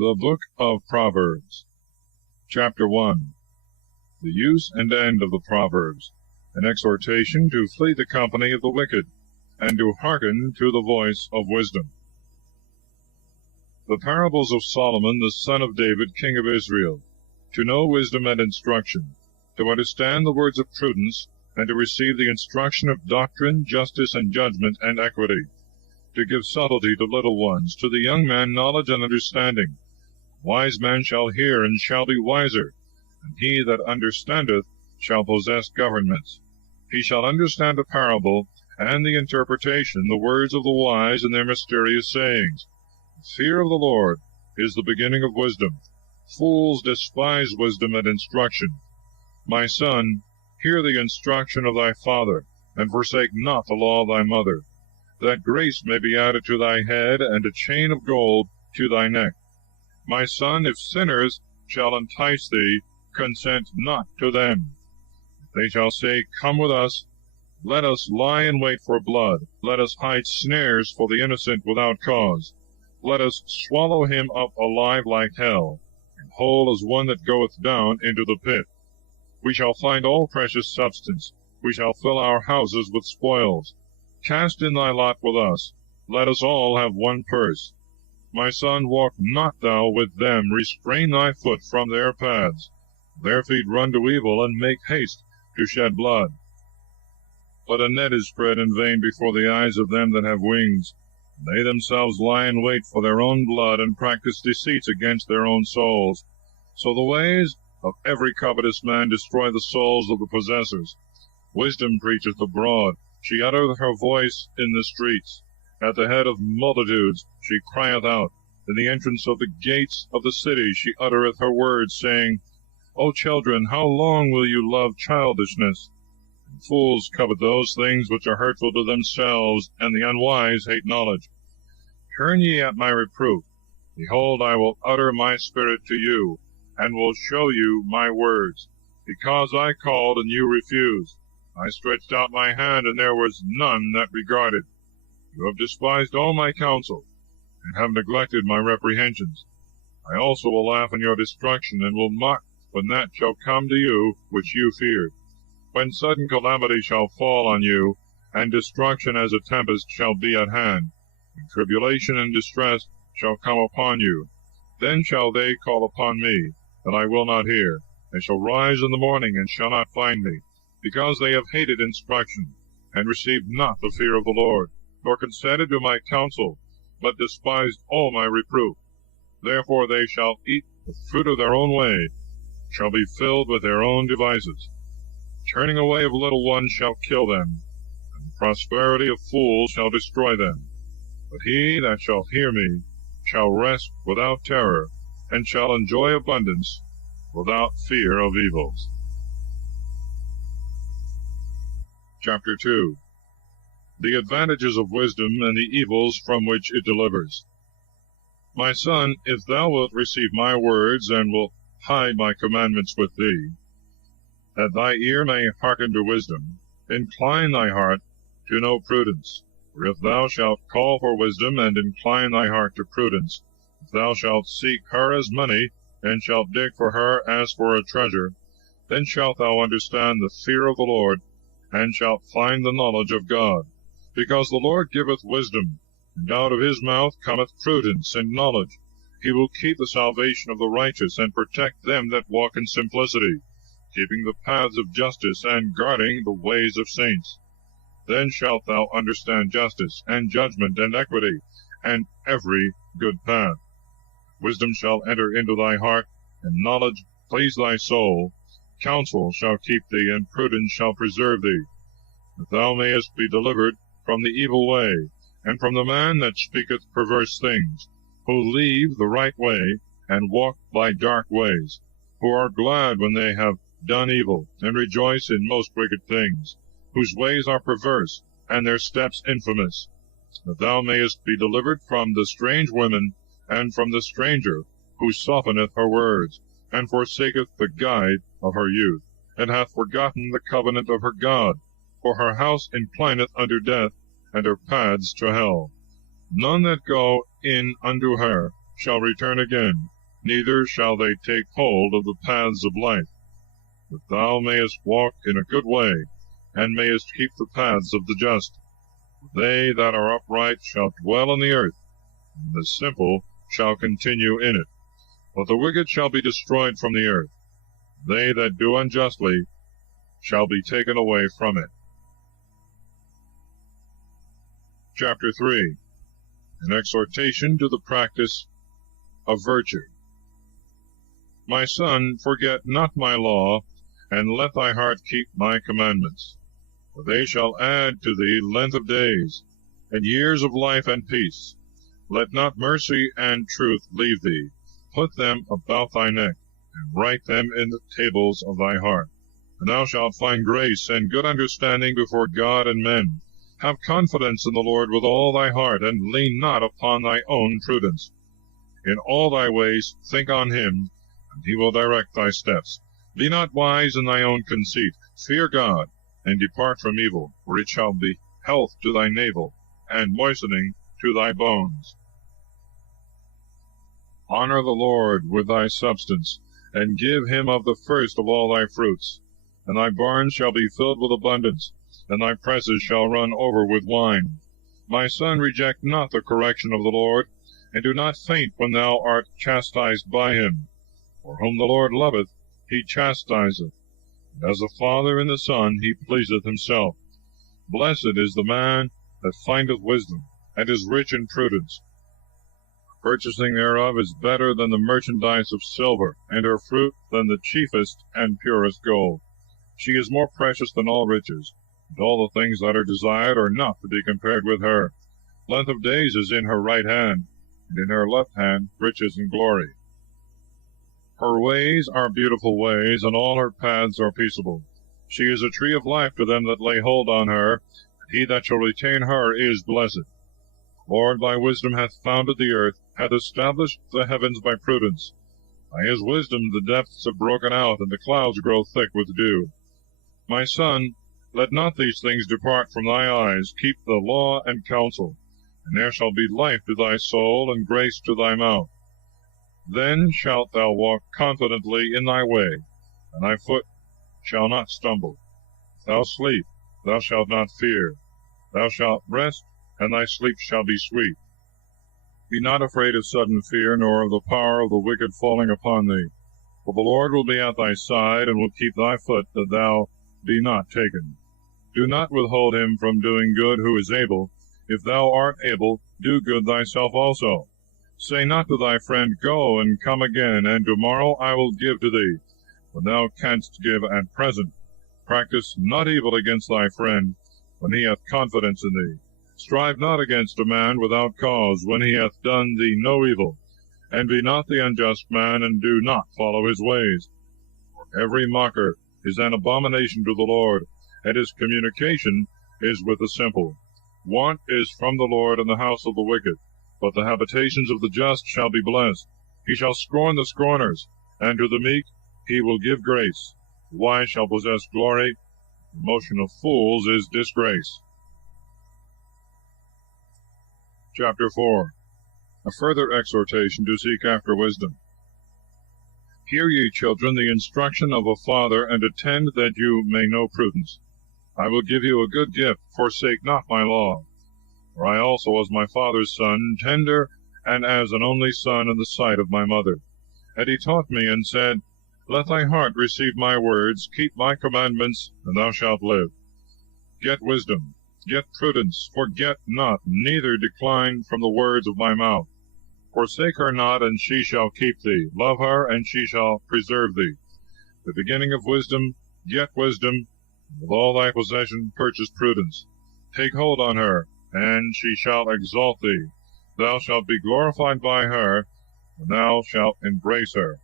The Book of Proverbs, Chapter 1. The use and end of the Proverbs, an exhortation to flee the company of the wicked, and to hearken to the voice of wisdom. The parables of Solomon the son of David, king of Israel, to know wisdom and instruction, to understand the words of prudence, and to receive the instruction of doctrine, justice, and judgment, and equity, to give subtlety to little ones, to the young man knowledge and understanding. Wise man shall hear, and shall be wiser, and he that understandeth shall possess governments. He shall understand a parable, and the interpretation, the words of the wise, and their mysterious sayings. The fear of the Lord is the beginning of wisdom. Fools despise wisdom and instruction. My son, hear the instruction of thy father, and forsake not the law of thy mother, that grace may be added to thy head, and a chain of gold to thy neck. My son, if sinners shall entice thee, consent not to them. If they shall say, Come with us, let us lie in wait for blood, let us hide snares for the innocent without cause. Let us swallow him up alive like hell, and whole as one that goeth down into the pit. We shall find all precious substance, we shall fill our houses with spoils. Cast in thy lot with us, let us all have one purse. My son, walk not thou with them, restrain thy foot from their paths. Their feet run to evil, and make haste to shed blood. But a net is spread in vain before the eyes of them that have wings. They themselves lie in wait for their own blood, and practice deceits against their own souls. So the ways of every covetous man destroy the souls of the possessors. Wisdom preacheth abroad, she uttereth her voice in the streets. At the head of multitudes she crieth out. In the entrance of the gates of the city she uttereth her words, saying, O children, how long will you love childishness? And fools covet those things which are hurtful to themselves, and the unwise hate knowledge. Turn ye at my reproof. Behold, I will utter my spirit to you, and will show you my words. Because I called, and you refused. I stretched out my hand, and there was none that regarded. You have despised all my counsel, and have neglected my reprehensions. I also will laugh in your destruction, and will mock when that shall come to you which you feared. When sudden calamity shall fall on you, and destruction as a tempest shall be at hand, when tribulation and distress shall come upon you, then shall they call upon me, and I will not hear. They shall rise in the morning, and shall not find me, because they have hated instruction, and received not the fear of the Lord, nor consented to my counsel, but despised all my reproof. Therefore they shall eat the fruit of their own way, shall be filled with their own devices. Turning away of little ones shall kill them, and the prosperity of fools shall destroy them. But he that shall hear me shall rest without terror, and shall enjoy abundance without fear of evils. Chapter 2. The advantages of wisdom, and the evils from which it delivers. My son, if thou wilt receive my words, and wilt hide my commandments with thee, that thy ear may hearken to wisdom, incline thy heart to know prudence. For if thou shalt call for wisdom, and incline thy heart to prudence, if thou shalt seek her as money, and shalt dig for her as for a treasure, then shalt thou understand the fear of the Lord, and shalt find the knowledge of God. Because the Lord giveth wisdom, and out of his mouth cometh prudence and knowledge. He will keep the salvation of the righteous, and protect them that walk in simplicity, keeping the paths of justice, and guarding the ways of saints. Then shalt thou understand justice, and judgment, and equity, and every good path. Wisdom shall enter into thy heart, and knowledge please thy soul. Counsel shall keep thee, and prudence shall preserve thee, that thou mayest be delivered from the evil way, and from the man that speaketh perverse things, who leave the right way, and walk by dark ways, who are glad when they have done evil, and rejoice in most wicked things, whose ways are perverse, and their steps infamous, that thou mayest be delivered from the strange women, and from the stranger, who softeneth her words, and forsaketh the guide of her youth, and hath forgotten the covenant of her God. For her house inclineth unto death, and her paths to hell. None that go in unto her shall return again, neither shall they take hold of the paths of life. That thou mayest walk in a good way, and mayest keep the paths of the just. They that are upright shall dwell in the earth, and the simple shall continue in it. But the wicked shall be destroyed from the earth. They that do unjustly shall be taken away from it. Chapter 3. An exhortation to the practice of virtue. My son, forget not my law, and let thy heart keep my commandments. For they shall add to thee length of days, and years of life and peace. Let not mercy and truth leave thee. Put them about thy neck, and write them in the tables of thy heart. And thou shalt find grace and good understanding before God and men. Have confidence in the Lord with all thy heart, and lean not upon thy own prudence. In all thy ways think on him, and he will direct thy steps. Be not wise in thy own conceit. Fear God, and depart from evil, for it shall be health to thy navel, and moistening to thy bones. Honor the Lord with thy substance, and give him of the first of all thy fruits. And thy barns shall be filled with abundance, and thy presses shall run over with wine. My son, reject not the correction of the Lord, and do not faint when thou art chastised by him. For whom the Lord loveth, he chastiseth, and as the Father in the Son he pleaseth himself. Blessed is the man that findeth wisdom, and is rich in prudence. Purchasing thereof is better than the merchandise of silver, and her fruit than the chiefest and purest gold. She is more precious than all riches, and all the things that are desired are not to be compared with her. Length of days is in her right hand, and in her left hand riches and glory. Her ways are beautiful ways, and all her paths are peaceable. She is a tree of life to them that lay hold on her, and he that shall retain her is blessed. The Lord by wisdom hath founded the earth, hath established the heavens by prudence. By his wisdom the depths are broken out, and the clouds grow thick with dew. My son, let not these things depart from thy eyes. Keep the law and counsel, and there shall be life to thy soul, and grace to thy mouth. Then shalt thou walk confidently in thy way, and thy foot shall not stumble. If thou sleep, thou shalt not fear. Thou shalt rest, and thy sleep shall be sweet. Be not afraid of sudden fear, nor of the power of the wicked falling upon thee. For the Lord will be at thy side, and will keep thy foot, that thou be not taken. Do not withhold him from doing good who is able. If thou art able, do good thyself also. Say not to thy friend, Go, and come again, and tomorrow I will give to thee, when thou canst give at present. Practice not evil against thy friend, when he hath confidence in thee. Strive not against a man without cause, when he hath done thee no evil. Envy not the unjust man, and do not follow his ways. For every mocker is an abomination to the Lord, and his communication is with the simple. Want is from the Lord in the house of the wicked, but the habitations of the just shall be blessed. He shall scorn the scorners, and to the meek he will give grace. The wise shall possess glory. The motion of fools is disgrace. Chapter 4. A further exhortation to seek after wisdom. Hear ye, children, the instruction of a father, and attend that you may know prudence. I will give you a good gift. Forsake not my law. For I also was my father's son, tender, and as an only son in the sight of my mother. And he taught me, and said, Let thy heart receive my words, keep my commandments, and thou shalt live. Get wisdom, get prudence, forget not, neither decline from the words of my mouth. Forsake her not, and she shall keep thee. Love her, and she shall preserve thee. The beginning of wisdom, get wisdom, and with all thy possession purchase prudence. Take hold on her, and she shall exalt thee. Thou shalt be glorified by her, when thou shalt embrace her.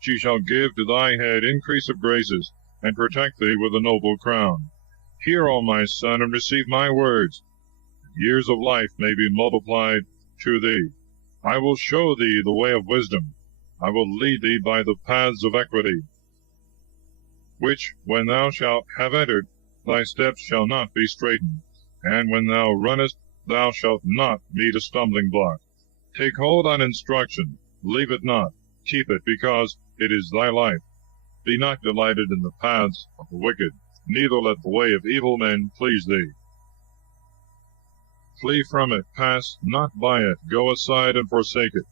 She shall give to thy head increase of graces, and protect thee with a noble crown. Hear, O my son, and receive my words. Years of life may be multiplied to thee. I will show thee the way of wisdom. I will lead thee by the paths of equity, which, when thou shalt have entered, thy steps shall not be straitened. And when thou runnest, thou shalt not meet a stumbling block. Take hold on instruction, leave it not, keep it, because it is thy life. Be not delighted in the paths of the wicked, neither let the way of evil men please thee. Flee from it, pass not by it, go aside and forsake it.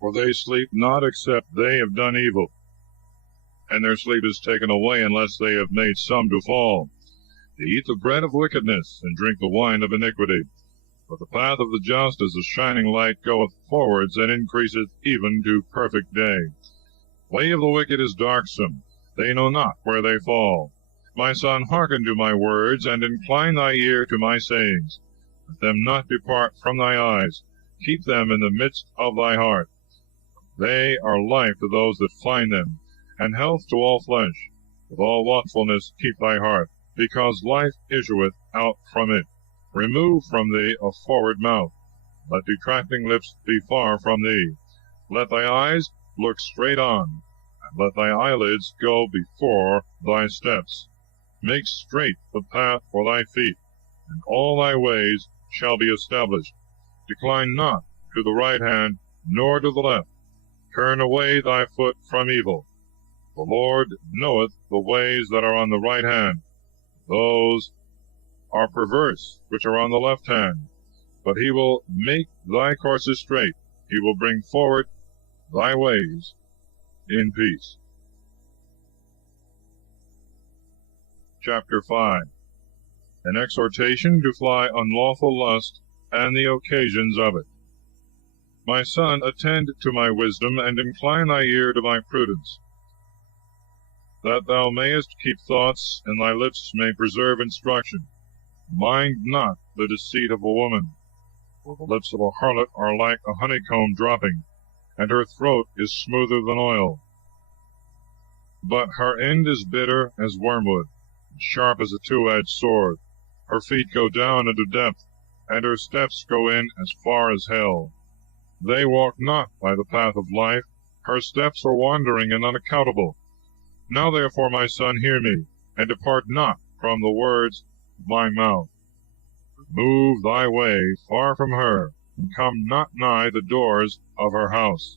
For they sleep not except they have done evil, and their sleep is taken away unless they have made some to fall. They eat the bread of wickedness, and drink the wine of iniquity. For the path of the just as a shining light goeth forwards, and increaseth even to perfect day. Way of the wicked is darksome, they know not where they fall. My son, hearken to my words, and incline thy ear to my sayings. Let them not depart from thy eyes, keep them in the midst of thy heart. They are life to those that find them, and health to all flesh. With all watchfulness keep thy heart, because life issueth out from it. Remove from thee a forward mouth. Let detracting lips be far from thee. Let thy eyes look straight on, and let thy eyelids go before thy steps. Make straight the path for thy feet, and all thy ways shall be established. Decline not to the right hand, nor to the left. Turn away thy foot from evil. The Lord knoweth the ways that are on the right hand. Those are perverse which are on the left hand. But he will make thy courses straight. He will bring forward thy ways in peace. Chapter 5. An exhortation to fly unlawful lust, and the occasions of it. My son, attend to my wisdom, and incline thy ear to my prudence, that thou mayest keep thoughts, and thy lips may preserve instruction. Mind not the deceit of a woman, for the lips of a harlot are like a honeycomb dropping, and her throat is smoother than oil. But her end is bitter as wormwood, and sharp as a two-edged sword. Her feet go down into depth, and her steps go in as far as hell. They walk not by the path of life, her steps are wandering and unaccountable. Now therefore, my son, hear me, and depart not from the words of my mouth. Move thy way far from her, and come not nigh the doors of her house.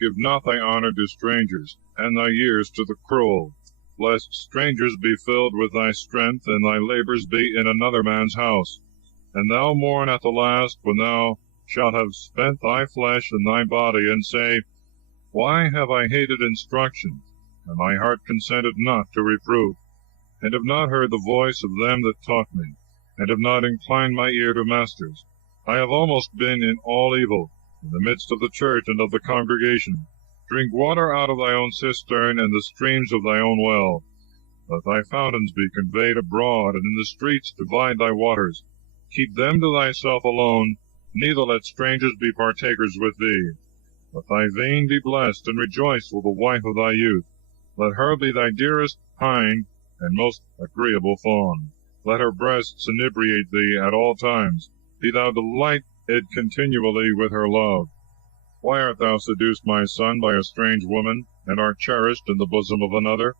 Give not thy honor to strangers, and thy years to the cruel, lest strangers be filled with thy strength, and thy labors be in another man's house. And thou mourn at the last, when thou shalt have spent thy flesh and thy body, and say, Why have I hated instruction, and my heart consented not to reproof, and have not heard the voice of them that taught me, and have not inclined my ear to masters? I have almost been in all evil, in the midst of the church and of the congregation. Drink water out of thy own cistern, and the streams of thy own well. Let thy fountains be conveyed abroad, and in the streets divide thy waters. Keep them to thyself alone, neither let strangers be partakers with thee. Let thy vein be blessed, and rejoice with the wife of thy youth. Let her be thy dearest hind, and most agreeable fawn. Let her breasts inebriate thee at all times. Be thou delighted continually with her love. Why art thou seduced, my son, by a strange woman, and art cherished in the bosom of another?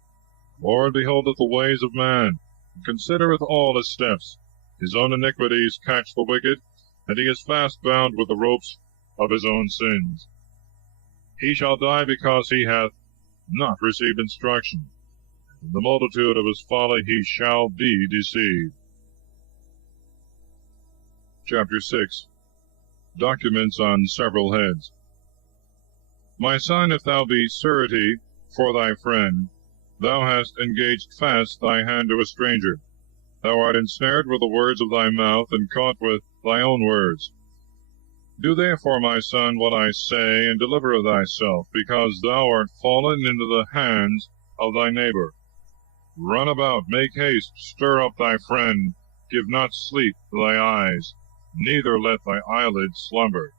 The Lord beholdeth the ways of man, and considereth all his steps. His own iniquities catch the wicked, and he is fast bound with the ropes of his own sins. He shall die because he hath not received instruction. In the multitude of his folly he shall be deceived. Chapter 6. Documents on several heads. My son, if thou be surety for thy friend, thou hast engaged fast thy hand to a stranger. Thou art ensnared with the words of thy mouth, and caught with thy own words. Do therefore, my son, what I say, and deliver thyself, because thou art fallen into the hands of thy neighbor. Run about, make haste, stir up thy friend, give not sleep to thy eyes, neither let thy eyelids slumber.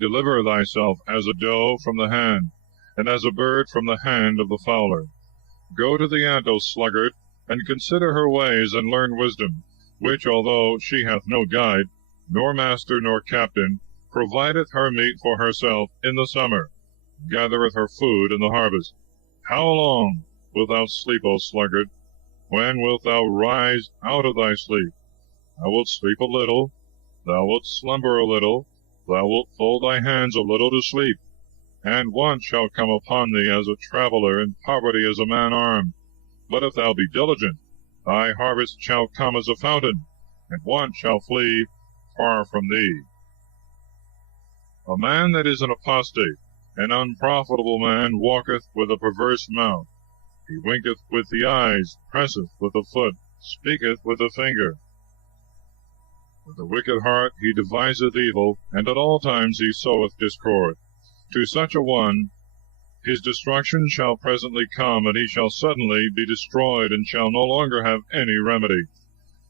Deliver thyself as a doe from the hand, and as a bird from the hand of the fowler. Go to the ant, O sluggard, and consider her ways, and learn wisdom, which, although she hath no guide, nor master, nor captain, provideth her meat for herself in the summer, gathereth her food in the harvest. How long wilt thou sleep, O sluggard? When wilt thou rise out of thy sleep? Thou wilt sleep a little, thou wilt slumber a little, thou wilt fold thy hands a little to sleep, and want shall come upon thee as a traveller, and poverty as a man armed. But if thou be diligent, thy harvest shall come as a fountain, and want shall flee far from thee. A man that is an apostate, an unprofitable man, walketh with a perverse mouth. He winketh with the eyes, presseth with the foot, speaketh with the finger. With a wicked heart he deviseth evil, and at all times he soweth discord. To such a one his destruction shall presently come, and he shall suddenly be destroyed, and shall no longer have any remedy.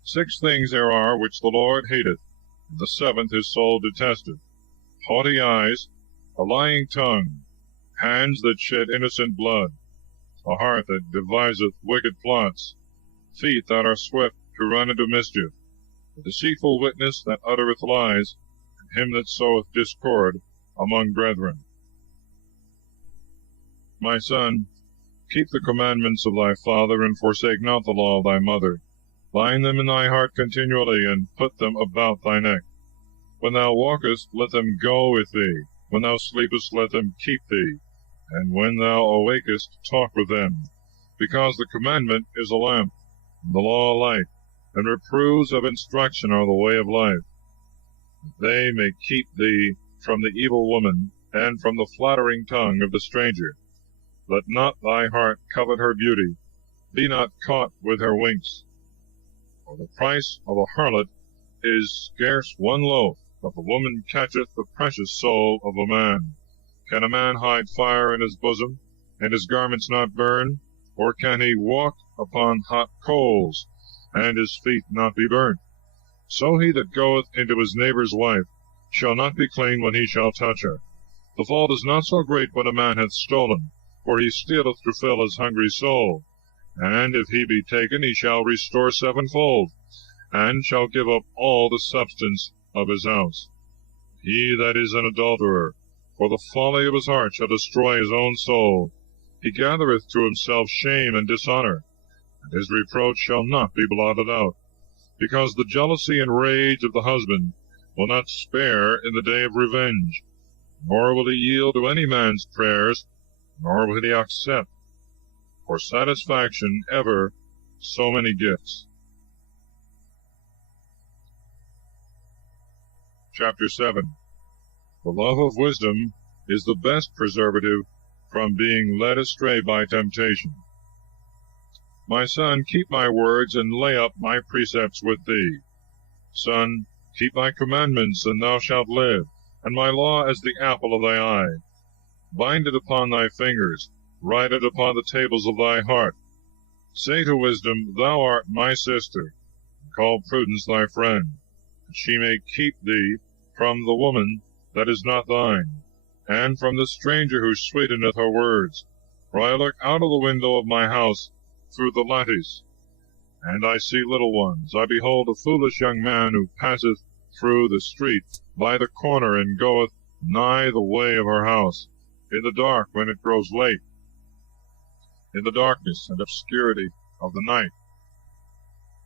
6 things there are which the Lord hateth, and the 7th his soul detesteth: haughty eyes, a lying tongue, hands that shed innocent blood, a heart that deviseth wicked plots, feet that are swift to run into mischief, a deceitful witness that uttereth lies, and him that soweth discord among brethren. My son, keep the commandments of thy father, and forsake not the law of thy mother. Bind them in thy heart continually, and put them about thy neck. When thou walkest, let them go with thee. When thou sleepest, let them keep thee. And when thou awakest, talk with them. Because the commandment is a lamp, and the law a light, and reproofs of instruction are the way of life. They may keep thee from the evil woman, and from the flattering tongue of the stranger. Let not thy heart covet her beauty. Be not caught with her winks. For the price of a harlot is scarce 1 loaf, but the woman catcheth the precious soul of a man. Can a man hide fire in his bosom, and his garments not burn? Or can he walk upon hot coals, and his feet not be burnt? So he that goeth into his neighbour's wife shall not be clean when he shall touch her. The fault is not so great when a man hath stolen, for he stealeth to fill his hungry soul. And if he be taken, he shall restore 7-fold, and shall give up all the substance of his house. He that is an adulterer, for the folly of his heart, shall destroy his own soul. He gathereth to himself shame and dishonour, and his reproach shall not be blotted out. Because the jealousy and rage of the husband will not spare in the day of revenge, nor will he yield to any man's prayers, nor will he accept for satisfaction ever so many gifts. Chapter 7. The love of wisdom is the best preservative from being led astray by temptation. My son, keep my words, and lay up my precepts with thee. Son, keep my commandments, and thou shalt live, and my law as the apple of thy eye. Bind it upon thy fingers, write it upon the tables of thy heart. Say to wisdom, Thou art my sister, and call prudence thy friend, that she may keep thee from the woman that is not thine, and from the stranger who sweeteneth her words. For I look out of the window of my house through the lattice, and I see little ones. I behold a foolish young man who passeth through the street by the corner, and goeth nigh the way of her house, in the dark when it grows late, in the darkness and obscurity of the night.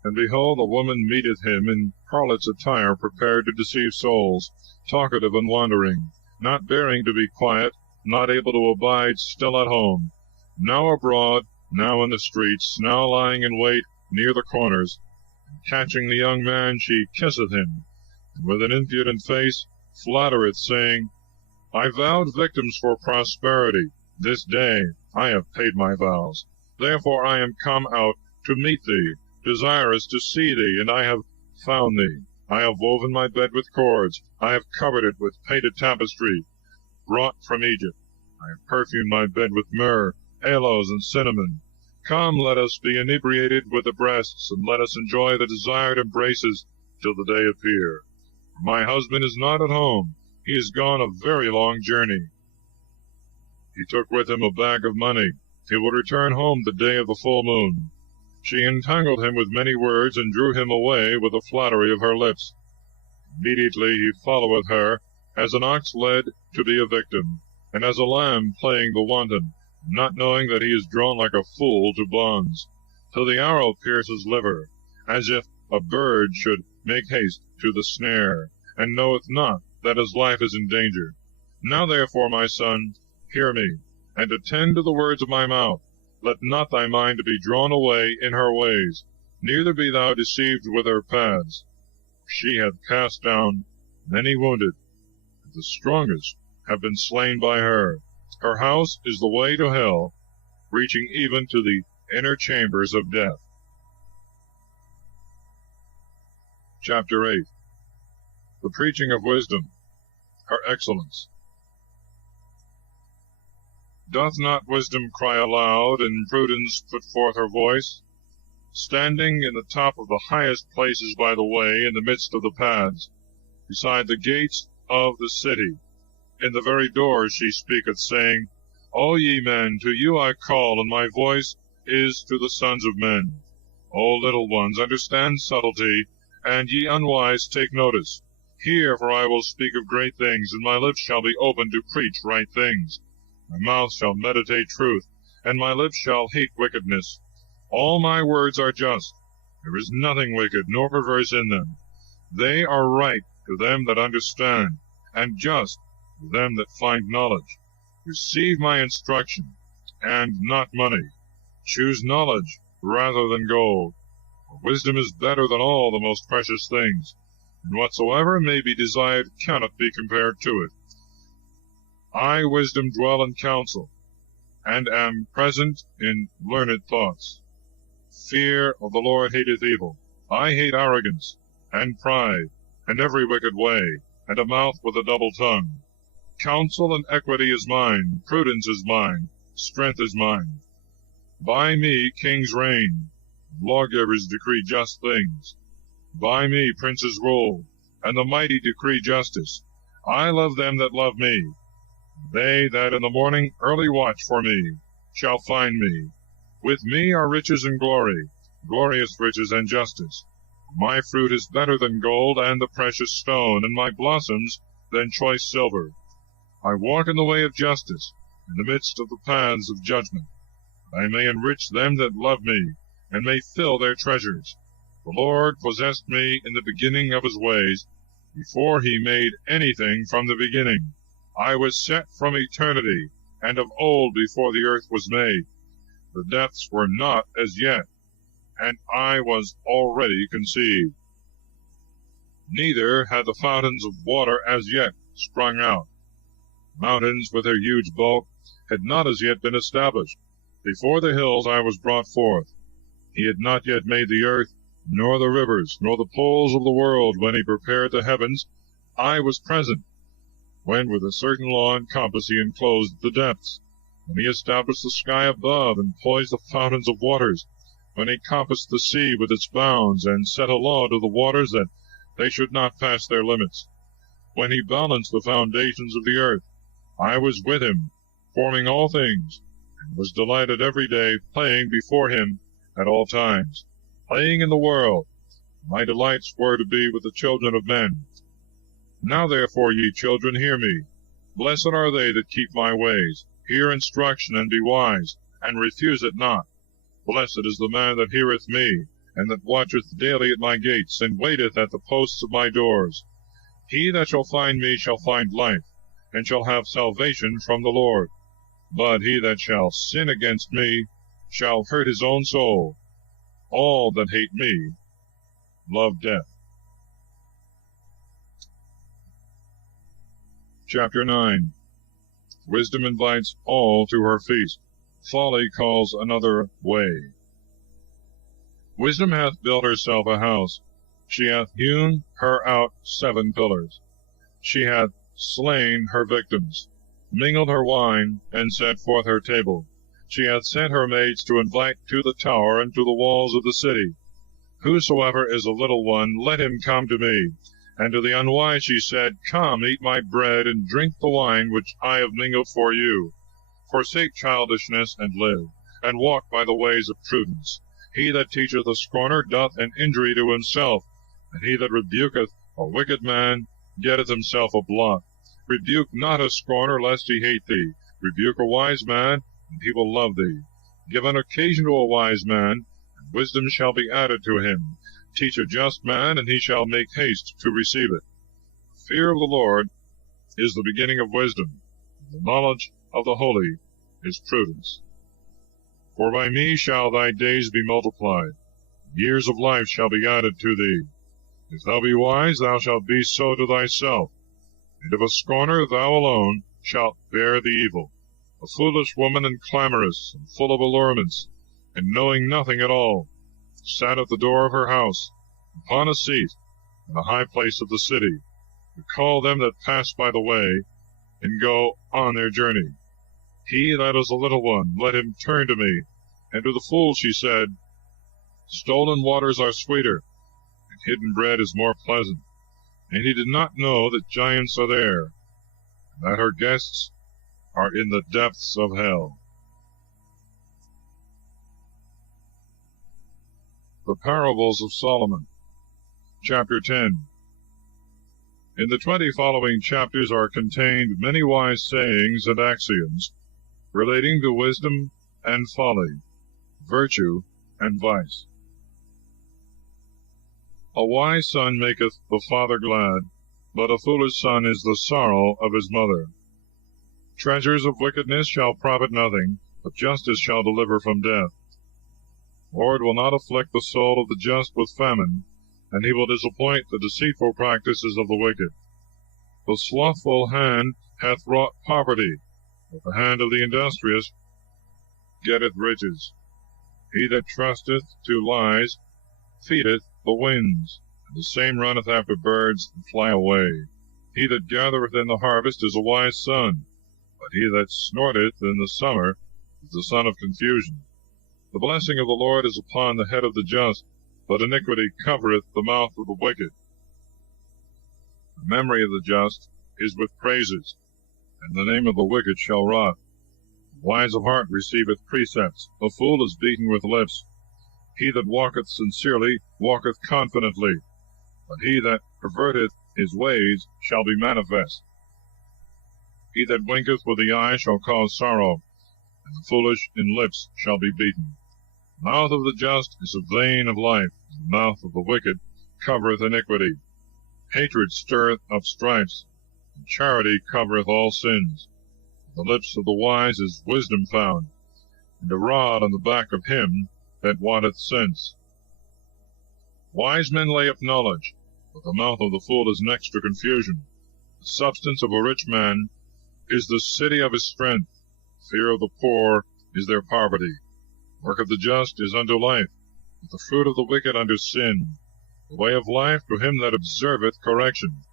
And behold, a woman meeteth him in harlot's attire, prepared to deceive souls, talkative and wandering, not bearing to be quiet, not able to abide still at home, now abroad, now in the streets, now lying in wait near the corners. And catching the young man, she kisseth him, and with an impudent face flattereth, saying, I vowed victims for prosperity. This day I have paid my vows. Therefore I am come out to meet thee, desirous to see thee, and I have found thee. I have woven my bed with cords. I have covered it with painted tapestry, brought from Egypt. I have perfumed my bed with myrrh, aloes, and cinnamon. Come, let us be inebriated with the breasts, and let us enjoy the desired embraces till the day appear. For my husband is not at home. He is gone a very long journey. He took with him a bag of money. He will return home the day of the full moon. She entangled him with many words, and drew him away with the flattery of her lips. Immediately he followeth her, as an ox led to be a victim, and as a lamb playing the wanton, not knowing that he is drawn like a fool to bonds, till the arrow pierce his liver, as if a bird should make haste to the snare, and knoweth not that his life is in danger. Now therefore, my son, hear me, and attend to the words of my mouth. Let not thy mind be drawn away in her ways, neither be thou deceived with her paths. She hath cast down many wounded, and the strongest have been slain by her. Her house is the way to hell, reaching even to the inner chambers of death. Chapter 8. The preaching of wisdom, her excellence. Doth not wisdom cry aloud, and prudence put forth her voice? Standing in the top of the highest places by the way, in the midst of the paths, beside the gates of the city, in the very doors she speaketh, saying, O ye men, to you I call, and my voice is to the sons of men. O little ones, understand subtlety, and ye unwise take notice. Hear, for I will speak of great things, and my lips shall be open to preach right things. My mouth shall meditate truth, and my lips shall hate wickedness. All my words are just. There is nothing wicked nor perverse in them. They are right to them that understand, and just to them that find knowledge. Receive my instruction, and not money. Choose knowledge rather than gold. For wisdom is better than all the most precious things, and whatsoever may be desired cannot be compared to it. I, wisdom, dwell in counsel, and am present in learned thoughts. Fear of the Lord hateth evil. I hate arrogance, and pride, and every wicked way, and a mouth with a double tongue. Counsel and equity is mine, prudence is mine, strength is mine. By me kings reign, lawgivers decree just things. By me princes rule, and the mighty decree justice. I love them that love me. They that in the morning early watch for me shall find me. With me are riches and glory, glorious riches and justice. My fruit is better than gold and the precious stone, and my blossoms than choice silver. I walk in the way of justice, in the midst of the paths of judgment, that I may enrich them that love me, and may fill their treasures. The Lord possessed me in the beginning of his ways, before he made anything from the beginning. I was set from eternity, and of old before the earth was made. The depths were not as yet, and I was already conceived. Neither had the fountains of water as yet sprung out. Mountains with their huge bulk had not as yet been established. Before the hills I was brought forth. He had not yet made the earth, nor the rivers, nor the poles of the world. When he prepared the heavens, I was present. When with a certain law and compass he enclosed the depths. When he established the sky above, and poised the fountains of waters. When he compassed the sea with its bounds, and set a law to the waters that they should not pass their limits. When he balanced the foundations of the earth, I was with him, forming all things, and was delighted every day, playing before him at all times, playing in the world. My delights were to be with the children of men. Now therefore, ye children, hear me. Blessed are they that keep my ways. Hear instruction, and be wise, and refuse it not. Blessed is the man that heareth me, and that watcheth daily at my gates, and waiteth at the posts of my doors. He that shall find me shall find life, and shall have salvation from the Lord. But he that shall sin against me shall hurt his own soul. All that hate me love death. Chapter 9. Wisdom invites all to her feast. Folly calls another way. Wisdom hath built herself a house. She hath hewn her out 7 pillars. She hath slain her victims, mingled her wine, and set forth her table. She hath sent her maids to invite to the tower and to the walls of the city. Whosoever is a little one, let him come to me. And to the unwise she said, Come, eat my bread, and drink the wine which I have mingled for you. Forsake childishness, and live, and walk by the ways of prudence. He that teacheth a scorner doth an injury to himself, and he that rebuketh a wicked man getteth himself a blot. Rebuke not a scorner, lest he hate thee. Rebuke a wise man, and he will love thee. Give an occasion to a wise man, and wisdom shall be added to him. Teach a just man, and he shall make haste to receive it. Fear of the Lord is the beginning of wisdom, and the knowledge of the holy is prudence. For by me shall thy days be multiplied, years of life shall be added to thee. If thou be wise, thou shalt be so to thyself, and if a scorner, thou alone shalt bear the evil. A foolish woman and clamorous, and full of allurements, and knowing nothing at all, sat at the door of her house, upon a seat, in a high place of the city, to call them that pass by the way, and go on their journey. He that is a little one, let him turn to me. And to the fool she said, Stolen waters are sweeter, and hidden bread is more pleasant. And he did not know that giants are there, and that her guests are in the depths of hell. The Parables of Solomon, Chapter 10. In the 20 following chapters are contained many wise sayings and axioms relating to wisdom and folly, virtue and vice. A wise son maketh the father glad, but a foolish son is the sorrow of his mother. Treasures of wickedness shall profit nothing, but justice shall deliver from death. Lord will not afflict the soul of the just with famine, and he will disappoint the deceitful practices of the wicked. The slothful hand hath wrought poverty, but the hand of the industrious getteth riches. He that trusteth to lies feedeth the winds, and the same runneth after birds and fly away. He that gathereth in the harvest is a wise son, but he that snorteth in the summer is the son of confusion. The blessing of the Lord is upon the head of the just, but iniquity covereth the mouth of the wicked. The memory of the just is with praises, and the name of the wicked shall rot. The wise of heart receiveth precepts, the fool is beaten with lips. He that walketh sincerely walketh confidently, but he that perverteth his ways shall be manifest. He that winketh with the eye shall cause sorrow, and the foolish in lips shall be beaten. The mouth of the just is a vein of life, and the mouth of the wicked covereth iniquity. Hatred stirreth up strifes, and charity covereth all sins. In the lips of the wise is wisdom found, and a rod on the back of him that wanteth sense. Wise men lay up knowledge, but the mouth of the fool is next to confusion. The substance of a rich man is the city of his strength. Fear of the poor is their poverty. Work of the just is unto life, but the fruit of the wicked unto sin. The way of life to him that observeth correction,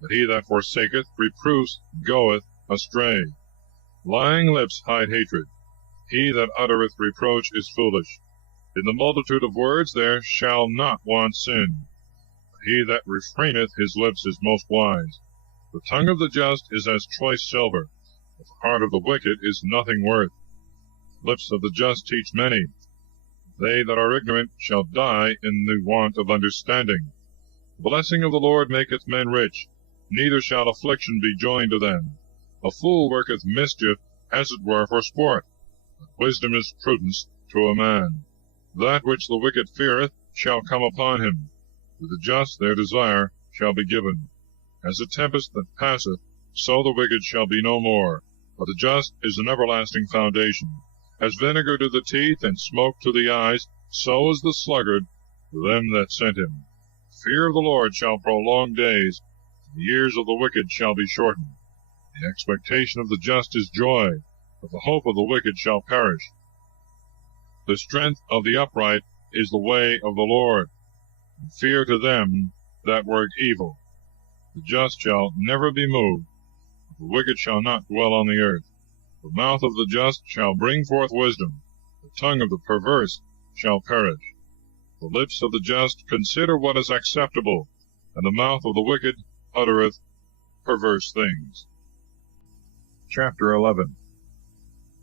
but he that forsaketh reproofs goeth astray. Lying lips hide hatred. He that uttereth reproach is foolish. In the multitude of words there shall not want sin. But he that refraineth his lips is most wise. The tongue of the just is as choice silver, but the heart of the wicked is nothing worth. The lips of the just teach many. They that are ignorant shall die in the want of understanding. The blessing of the Lord maketh men rich, neither shall affliction be joined to them. A fool worketh mischief, as it were, for sport, but wisdom is prudence to a man. That which the wicked feareth shall come upon him. To the just their desire shall be given. As a tempest that passeth, so the wicked shall be no more, but the just is an everlasting foundation. As vinegar to the teeth, and smoke to the eyes, so is the sluggard to them that sent him. Fear of the Lord shall prolong days, and the years of the wicked shall be shortened. The expectation of the just is joy, but the hope of the wicked shall perish. The strength of the upright is the way of the Lord, and fear to them that work evil. The just shall never be moved, but the wicked shall not dwell on the earth. The mouth of the just shall bring forth wisdom, the tongue of the perverse shall perish. The lips of the just consider what is acceptable, and the mouth of the wicked uttereth perverse things. Chapter 11.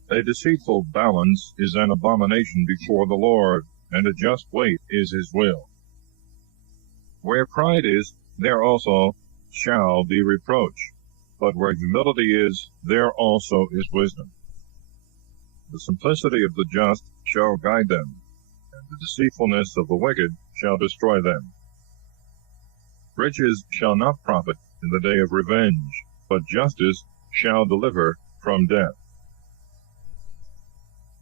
A deceitful balance is an abomination before the Lord, and a just weight is his will. Where pride is, there also shall be reproach, but where humility is, there also is wisdom. The simplicity of the just shall guide them, and the deceitfulness of the wicked shall destroy them. Riches shall not profit in the day of revenge, but justice shall deliver from death.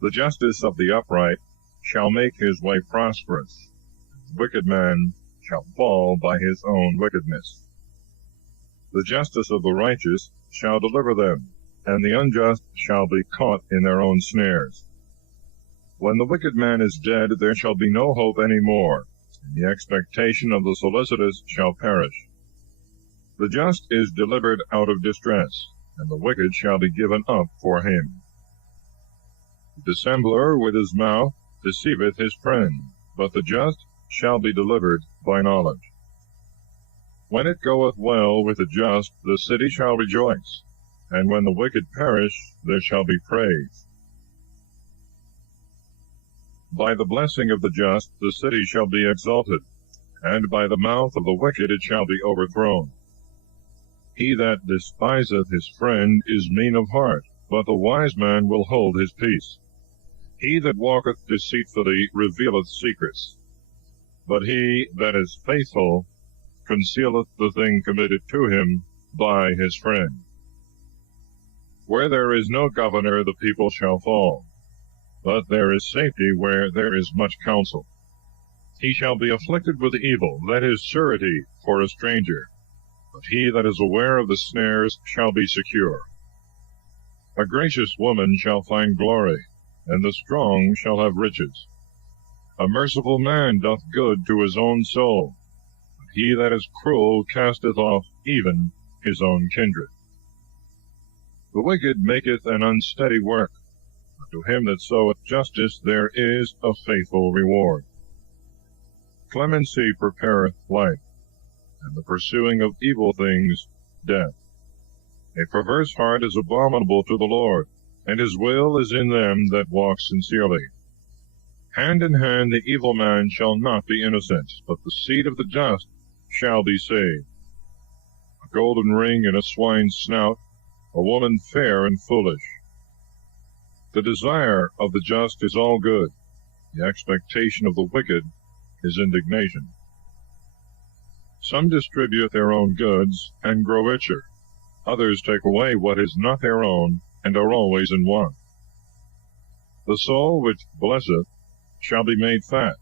The justice of the upright shall make his way prosperous. The wicked man shall fall by his own wickedness. The justice of the righteous shall deliver them, and the unjust shall be caught in their own snares. When the wicked man is dead, there shall be no hope any more, and the expectation of the solicitous shall perish. The just is delivered out of distress, and the wicked shall be given up for him. The dissembler with his mouth deceiveth his friend, but the just shall be delivered by knowledge. When it goeth well with the just, the city shall rejoice, and when the wicked perish, there shall be praise. By the blessing of the just the city shall be exalted, and by the mouth of the wicked it shall be overthrown. He that despiseth his friend is mean of heart, but the wise man will hold his peace. He that walketh deceitfully revealeth secrets, but he that is faithful concealeth the thing committed to him by his friend. Where there is no governor, the people shall fall, but there is safety where there is much counsel. He shall be afflicted with evil, that is surety for a stranger, but he that is aware of the snares shall be secure. A gracious woman shall find glory, and the strong shall have riches. A merciful man doth good to his own soul, but he that is cruel casteth off even his own kindred. The wicked maketh an unsteady work, but to him that soweth justice there is a faithful reward. Clemency prepareth life, and the pursuing of evil things death. A perverse heart is abominable to the Lord, and his will is in them that walk sincerely. Hand in hand the evil man shall not be innocent, but the seed of the just shall be saved. A golden ring in a swine's snout, a woman fair and foolish. The desire of the just is all good, the expectation of the wicked is indignation. Some distribute their own goods and grow richer. Others take away what is not their own, and are always in want. The soul which blesseth shall be made fat,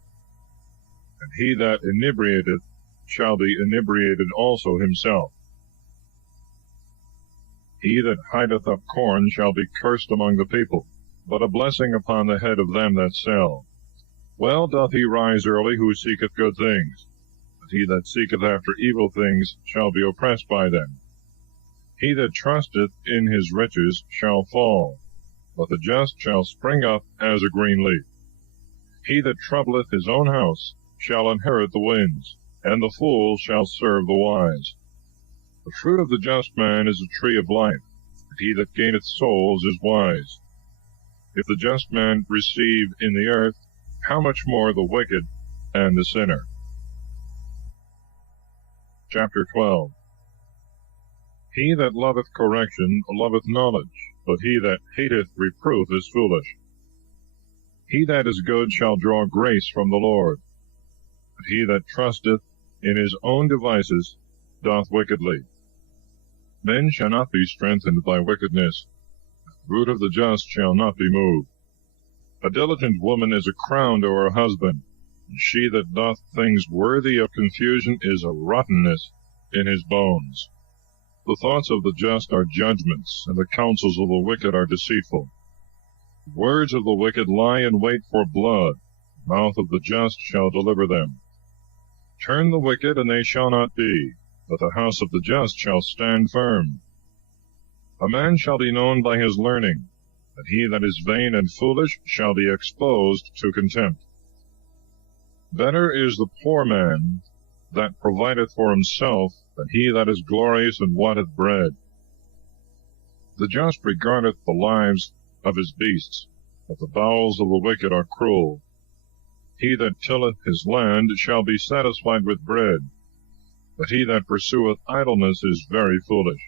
and he that inebriateth shall be inebriated also himself. He that hideth up corn shall be cursed among the people, but a blessing upon the head of them that sell. Well doth he rise early who seeketh good things, but he that seeketh after evil things shall be oppressed by them. He that trusteth in his riches shall fall, but the just shall spring up as a green leaf. He that troubleth his own house shall inherit the winds, and the fool shall serve the wise. The fruit of the just man is a tree of life, and he that gaineth souls is wise. If the just man receive in the earth, how much more the wicked and the sinner? Chapter 12. He that loveth correction loveth knowledge, but he that hateth reproof is foolish. He that is good shall draw grace from the Lord, but he that trusteth in his own devices doth wickedly. Men shall not be strengthened by wickedness, the root of the just shall not be moved. A diligent woman is a crown to her husband, and she that doth things worthy of confusion is a rottenness in his bones. The thoughts of the just are judgments, and the counsels of the wicked are deceitful. The words of the wicked lie in wait for blood, the mouth of the just shall deliver them. Turn the wicked, and they shall not be, but the house of the just shall stand firm. A man shall be known by his learning, but he that is vain and foolish shall be exposed to contempt. Better is the poor man that provideth for himself than he that is glorious and wanteth bread. The just regardeth the lives of his beasts, but the bowels of the wicked are cruel. He that tilleth his land shall be satisfied with bread, but he that pursueth idleness is very foolish.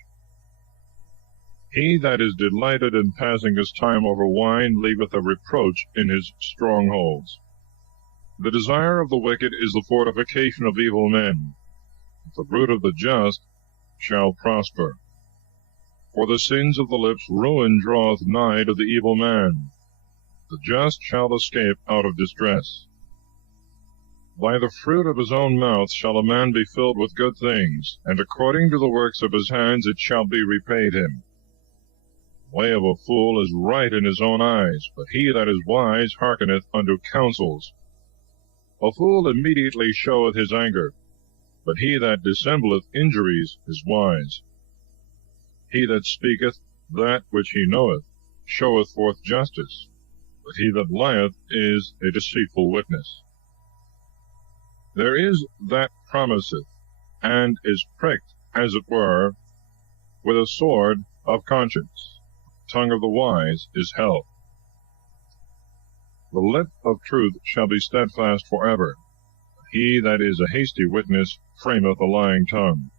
He that is delighted in passing his time over wine leaveth a reproach in his strongholds. The desire of the wicked is the fortification of evil men, but the root of the just shall prosper. For the sins of the lips ruin draweth nigh to the evil man. The just shall escape out of distress. By the fruit of his own mouth shall a man be filled with good things, and according to the works of his hands it shall be repaid him. The way of a fool is right in his own eyes, but he that is wise hearkeneth unto counsels. A fool immediately showeth his anger, but he that dissembleth injuries is wise. He that speaketh that which he knoweth showeth forth justice, but he that lieth is a deceitful witness. There is that promiseth, and is pricked, as it were, with a sword of conscience. The tongue of the wise is health. The lip of truth shall be steadfast forever. He that is a hasty witness frameth a lying tongue.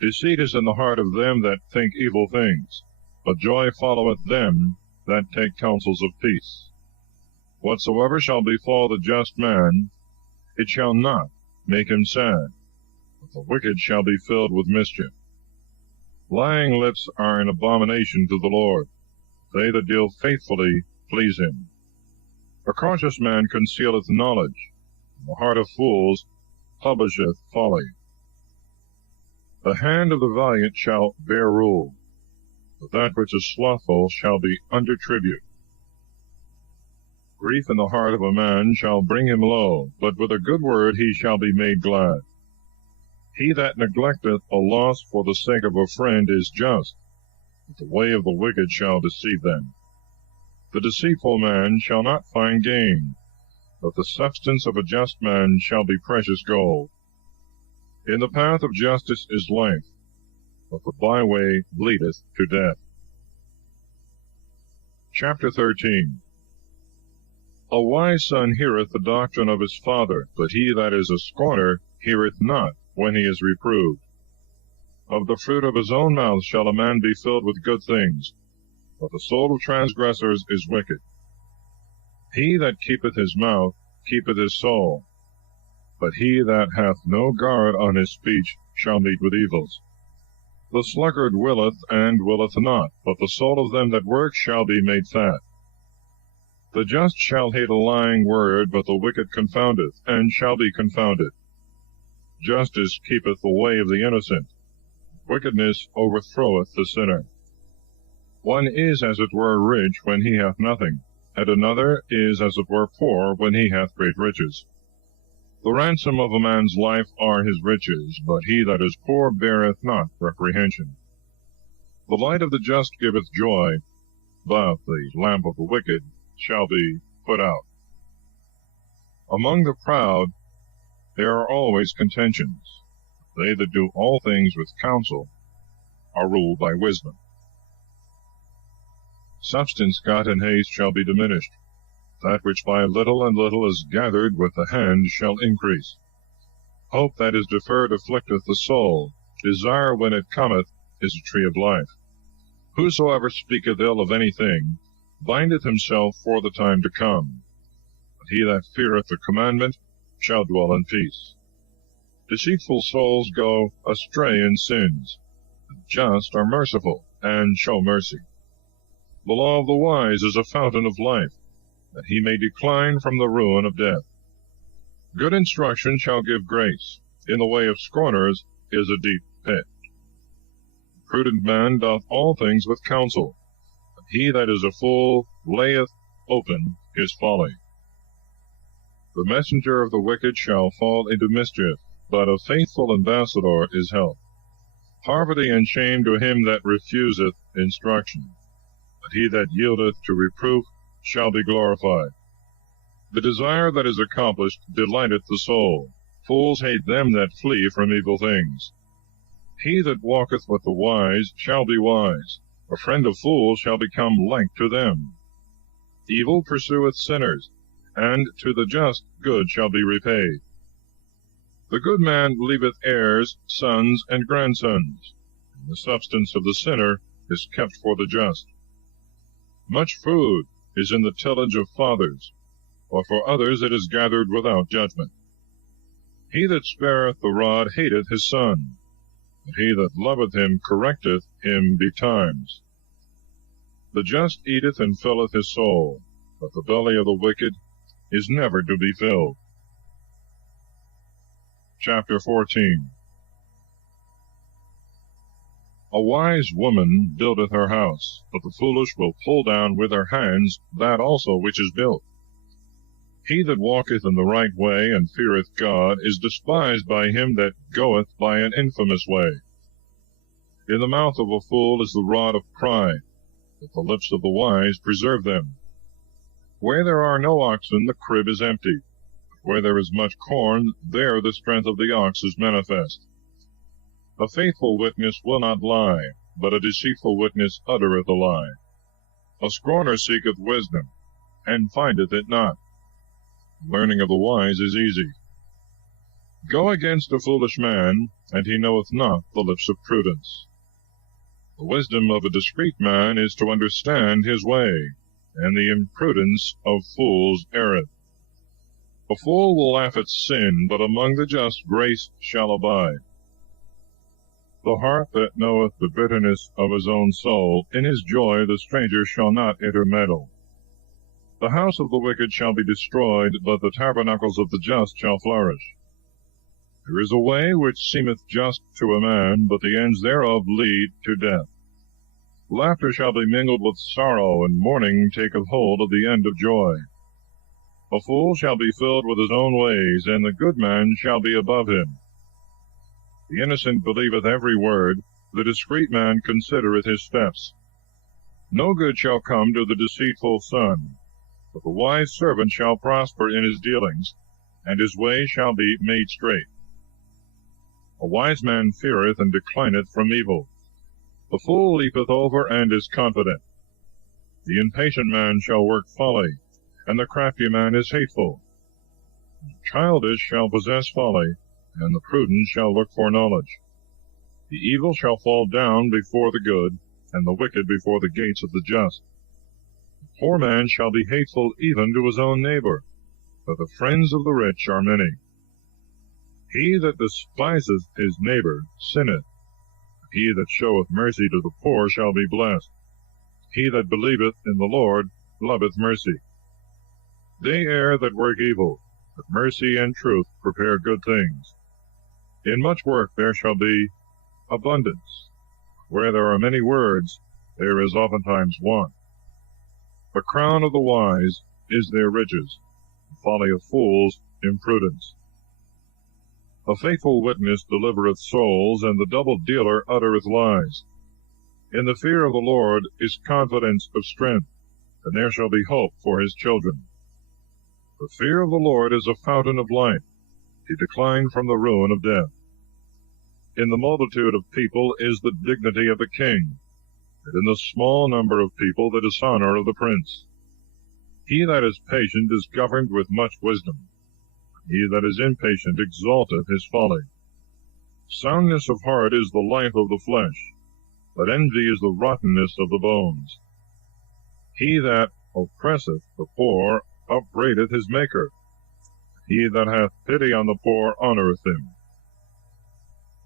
Deceit is in the heart of them that think evil things, but joy followeth them that take counsels of peace. Whatsoever shall befall the just man, it shall not make him sad, but the wicked shall be filled with mischief. Lying lips are an abomination to the Lord. They that deal faithfully please him. A cautious man concealeth knowledge, and the heart of fools publisheth folly. The hand of the valiant shall bear rule, but that which is slothful shall be under tribute. Grief in the heart of a man shall bring him low, but with a good word he shall be made glad. He that neglecteth a loss for the sake of a friend is just, but the way of the wicked shall deceive them. The deceitful man shall not find gain, but the substance of a just man shall be precious gold. In the path of justice is life, but the byway leadeth to death. Chapter 13. A wise son heareth the doctrine of his father, but he that is a scorner heareth not when he is reproved. Of the fruit of his own mouth shall a man be filled with good things, but the soul of transgressors is wicked. He that keepeth his mouth keepeth his soul, but he that hath no guard on his speech shall meet with evils. The sluggard willeth and willeth not, but the soul of them that work shall be made fat. The just shall hate a lying word, but the wicked confoundeth, and shall be confounded. Justice keepeth the way of the innocent, wickedness overthroweth the sinner. One is as it were rich when he hath nothing, and another is as it were poor when he hath great riches. The ransom of a man's life are his riches, but he that is poor beareth not reprehension. The light of the just giveth joy, but the lamp of the wicked shall be put out. Among the proud there are always contentions. They that do all things with counsel are ruled by wisdom. Substance got in haste shall be diminished. That which by little and little is gathered with the hand shall increase. Hope that is deferred afflicteth the soul. Desire when it cometh is a tree of life. Whosoever speaketh ill of anything bindeth himself for the time to come. But he that feareth the commandment shall dwell in peace. Deceitful souls go astray in sins. The just are merciful, and show mercy. The law of the wise is a fountain of life, that he may decline from the ruin of death. Good instruction shall give grace. In the way of scorners is a deep pit. The prudent man doth all things with counsel, but he that is a fool layeth open his folly. The messenger of the wicked shall fall into mischief, but a faithful ambassador is health. Poverty and shame to him that refuseth instruction, but he that yieldeth to reproof shall be glorified. The desire that is accomplished delighteth the soul. Fools hate them that flee from evil things. He that walketh with the wise shall be wise. A friend of fools shall become like to them. Evil pursueth sinners, and to the just good shall be repaid. The good man leaveth heirs, sons, and grandsons, and the substance of the sinner is kept for the just. Much food is in the tillage of fathers, or for others it is gathered without judgment. He that spareth the rod hateth his son, and he that loveth him correcteth him betimes. The just eateth and filleth his soul, but the belly of the wicked is never to be filled. Chapter 14. A wise woman buildeth her house, but the foolish will pull down with her hands that also which is built. He that walketh in the right way and feareth God is despised by him that goeth by an infamous way. In the mouth of a fool is the rod of pride, but the lips of the wise preserve them. Where there are no oxen, the crib is empty. Where there is much corn, there the strength of the ox is manifest. A faithful witness will not lie, but a deceitful witness uttereth a lie. A scorner seeketh wisdom, and findeth it not. Learning of the wise is easy. Go against a foolish man, and he knoweth not the lips of prudence. The wisdom of a discreet man is to understand his way, and the imprudence of fools erreth. A fool will laugh at sin, but among the just grace shall abide. The heart that knoweth the bitterness of his own soul, in his joy the stranger shall not intermeddle. The house of the wicked shall be destroyed, but the tabernacles of the just shall flourish. There is a way which seemeth just to a man, but the ends thereof lead to death. Laughter shall be mingled with sorrow, and mourning taketh hold of the end of joy. A fool shall be filled with his own ways, and the good man shall be above him. The innocent believeth every word, the discreet man considereth his steps. No good shall come to the deceitful son, but the wise servant shall prosper in his dealings, and his way shall be made straight. A wise man feareth and declineth from evil. The fool leapeth over and is confident. The impatient man shall work folly, and the crafty man is hateful. The childish shall possess folly, and the prudent shall look for knowledge. The evil shall fall down before the good, and the wicked before the gates of the just. The poor man shall be hateful even to his own neighbor, but the friends of the rich are many. He that despiseth his neighbor sinneth. He that showeth mercy to the poor shall be blessed. He that believeth in the Lord loveth mercy. They err that work evil, but mercy and truth prepare good things. In much work there shall be abundance. Where there are many words, there is oftentimes want. The crown of the wise is their riches, the folly of fools imprudence. A faithful witness delivereth souls, and the double dealer uttereth lies. In the fear of the Lord is confidence of strength, and there shall be hope for his children. The fear of the Lord is a fountain of life. He declined from the ruin of death. In the multitude of people is the dignity of the king, and in the small number of people the dishonor of the prince. He that is patient is governed with much wisdom. He that is impatient exalteth his folly. Soundness of heart is the life of the flesh, but envy is the rottenness of the bones. He that oppresseth the poor upbraideth his Maker. He that hath pity on the poor honoureth him.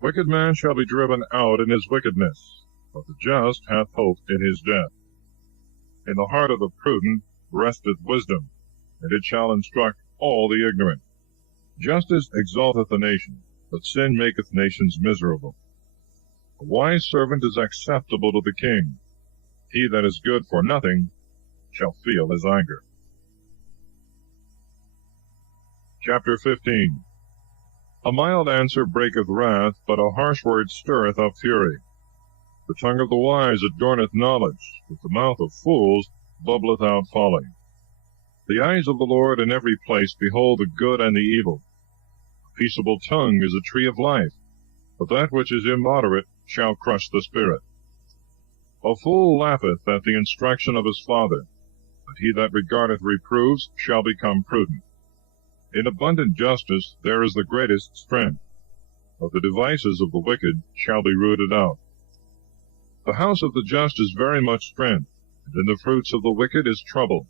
Wicked man shall be driven out in his wickedness, but the just hath hope in his death. In the heart of the prudent resteth wisdom, and it shall instruct all the ignorant. Justice exalteth a nation, but sin maketh nations miserable. A wise servant is acceptable to the king. He that is good for nothing shall feel his anger. Chapter 15. A mild answer breaketh wrath, but a harsh word stirreth up fury. The tongue of the wise adorneth knowledge, but the mouth of fools bubbleth out folly. The eyes of the Lord in every place behold the good and the evil. A peaceable tongue is a tree of life, but that which is immoderate shall crush the spirit. A fool laugheth at the instruction of his father, but he that regardeth reproofs shall become prudent. In abundant justice there is the greatest strength, but the devices of the wicked shall be rooted out. The house of the just is very much strength, and in the fruits of the wicked is trouble.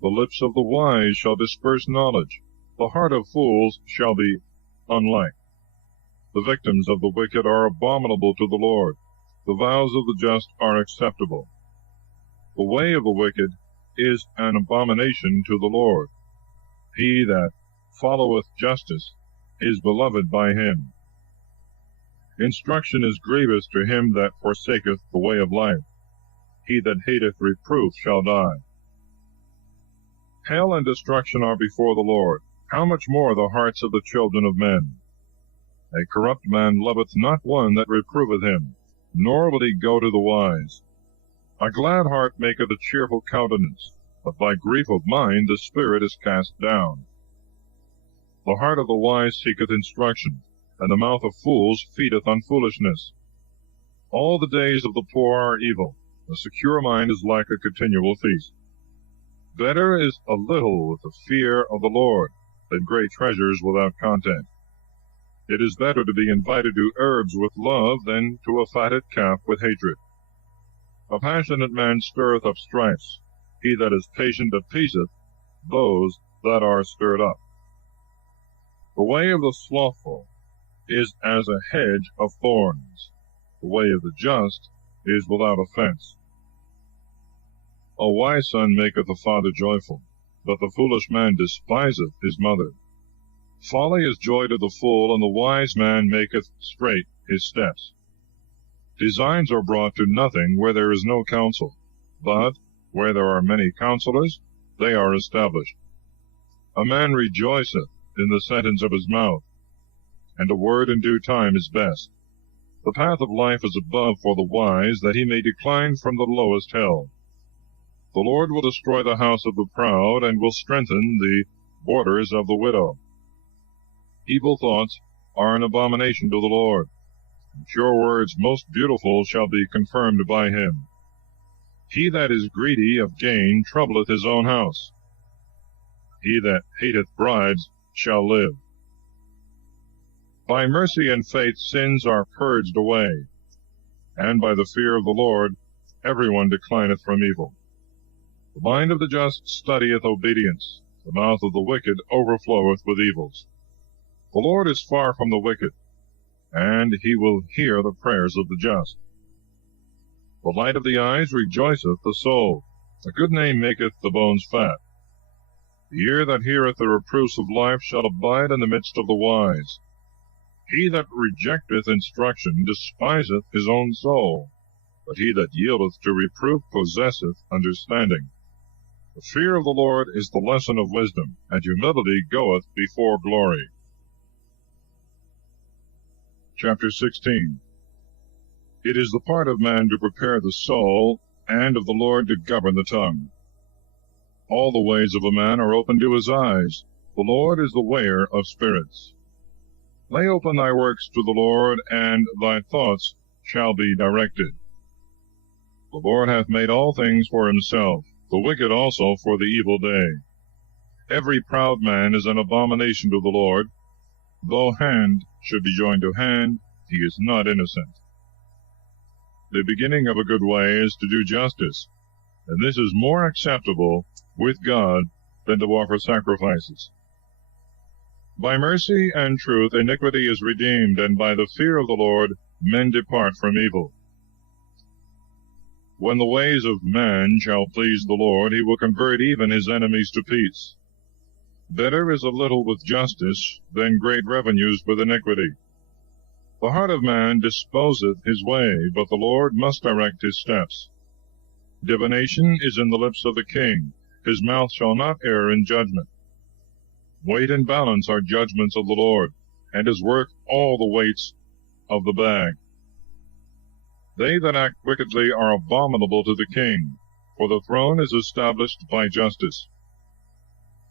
The lips of the wise shall disperse knowledge, the heart of fools shall be unlike. The victims of the wicked are abominable to the Lord. The vows of the just are acceptable. The way of the wicked is an abomination to the Lord. He that followeth justice is beloved by him. Instruction is grievous to him that forsaketh the way of life. He that hateth reproof shall die. Hell and destruction are before the Lord. How much more the hearts of the children of men? A corrupt man loveth not one that reproveth him, nor will he go to the wise. A glad heart maketh a cheerful countenance, but by grief of mind the spirit is cast down. The heart of the wise seeketh instruction, and the mouth of fools feedeth on foolishness. All the days of the poor are evil. A secure mind is like a continual feast. Better is a little with the fear of the Lord than great treasures without content. It is better to be invited to herbs with love than to a fatted calf with hatred. A passionate man stirreth up strifes. He that is patient appeaseth those that are stirred up. The way of the slothful is as a hedge of thorns. The way of the just is without offense. A wise son maketh a father joyful, but the foolish man despiseth his mother. Folly is joy to the fool, and the wise man maketh straight his steps. Designs are brought to nothing where there is no counsel, but where there are many counselors, they are established. A man rejoiceth in the sentence of his mouth, and a word in due time is best. The path of life is above for the wise, that he may decline from the lowest hell. The Lord will destroy the house of the proud, and will strengthen the borders of the widow. Evil thoughts are an abomination to the Lord. Pure words most beautiful shall be confirmed by him. He that is greedy of gain troubleth his own house. He that hateth bribes shall live. By mercy and faith sins are purged away, and by the fear of the Lord every one declineth from evil. The mind of the just studieth obedience, the mouth of the wicked overfloweth with evils. The Lord is far from the wicked, and he will hear the prayers of the just. The light of the eyes rejoiceth the soul. A good name maketh the bones fat. The ear that heareth the reproofs of life shall abide in the midst of the wise. He that rejecteth instruction despiseth his own soul, but he that yieldeth to reproof possesseth understanding. The fear of the Lord is the lesson of wisdom, and humility goeth before glory. Chapter 16. It is the part of man to prepare the soul, and of the Lord to govern the tongue. All the ways of a man are open to his eyes. The Lord is the weigher of spirits. Lay open thy works to the Lord, and thy thoughts shall be directed. The Lord hath made all things for himself, the wicked also for the evil day. Every proud man is an abomination to the Lord. Though hand should be joined to hand, he is not innocent. The beginning of a good way is to do justice, and this is more acceptable with God than to offer sacrifices. By mercy and truth iniquity is redeemed, and by the fear of the Lord men depart from evil. When the ways of man shall please the Lord, he will convert even his enemies to peace. Better is a little with justice than great revenues with iniquity. The heart of man disposeth his way, but the Lord must direct his steps. Divination is in the lips of the king. His mouth shall not err in judgment. Weight and balance are judgments of the Lord, and his work all the weights of the bag. They that act wickedly are abominable to the king, for the throne is established by justice.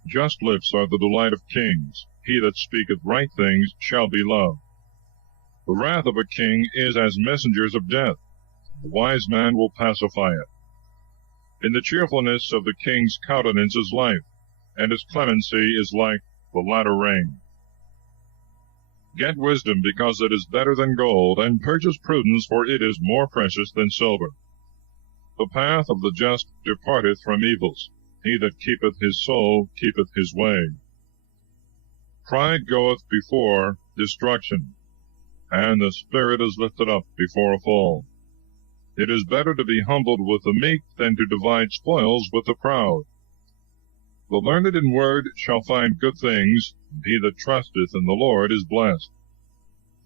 Just lips are the delight of kings. He that speaketh right things shall be loved. The wrath of a king is as messengers of death. The wise man will pacify it. In the cheerfulness of the king's countenance is life, and his clemency is like the latter rain. Get wisdom, because it is better than gold, and purchase prudence, for it is more precious than silver. The path of the just departeth from evils. He that keepeth his soul keepeth his way. Pride goeth before destruction, and the spirit is lifted up before a fall. It is better to be humbled with the meek than to divide spoils with the proud. The learned in word shall find good things, and he that trusteth in the Lord is blessed.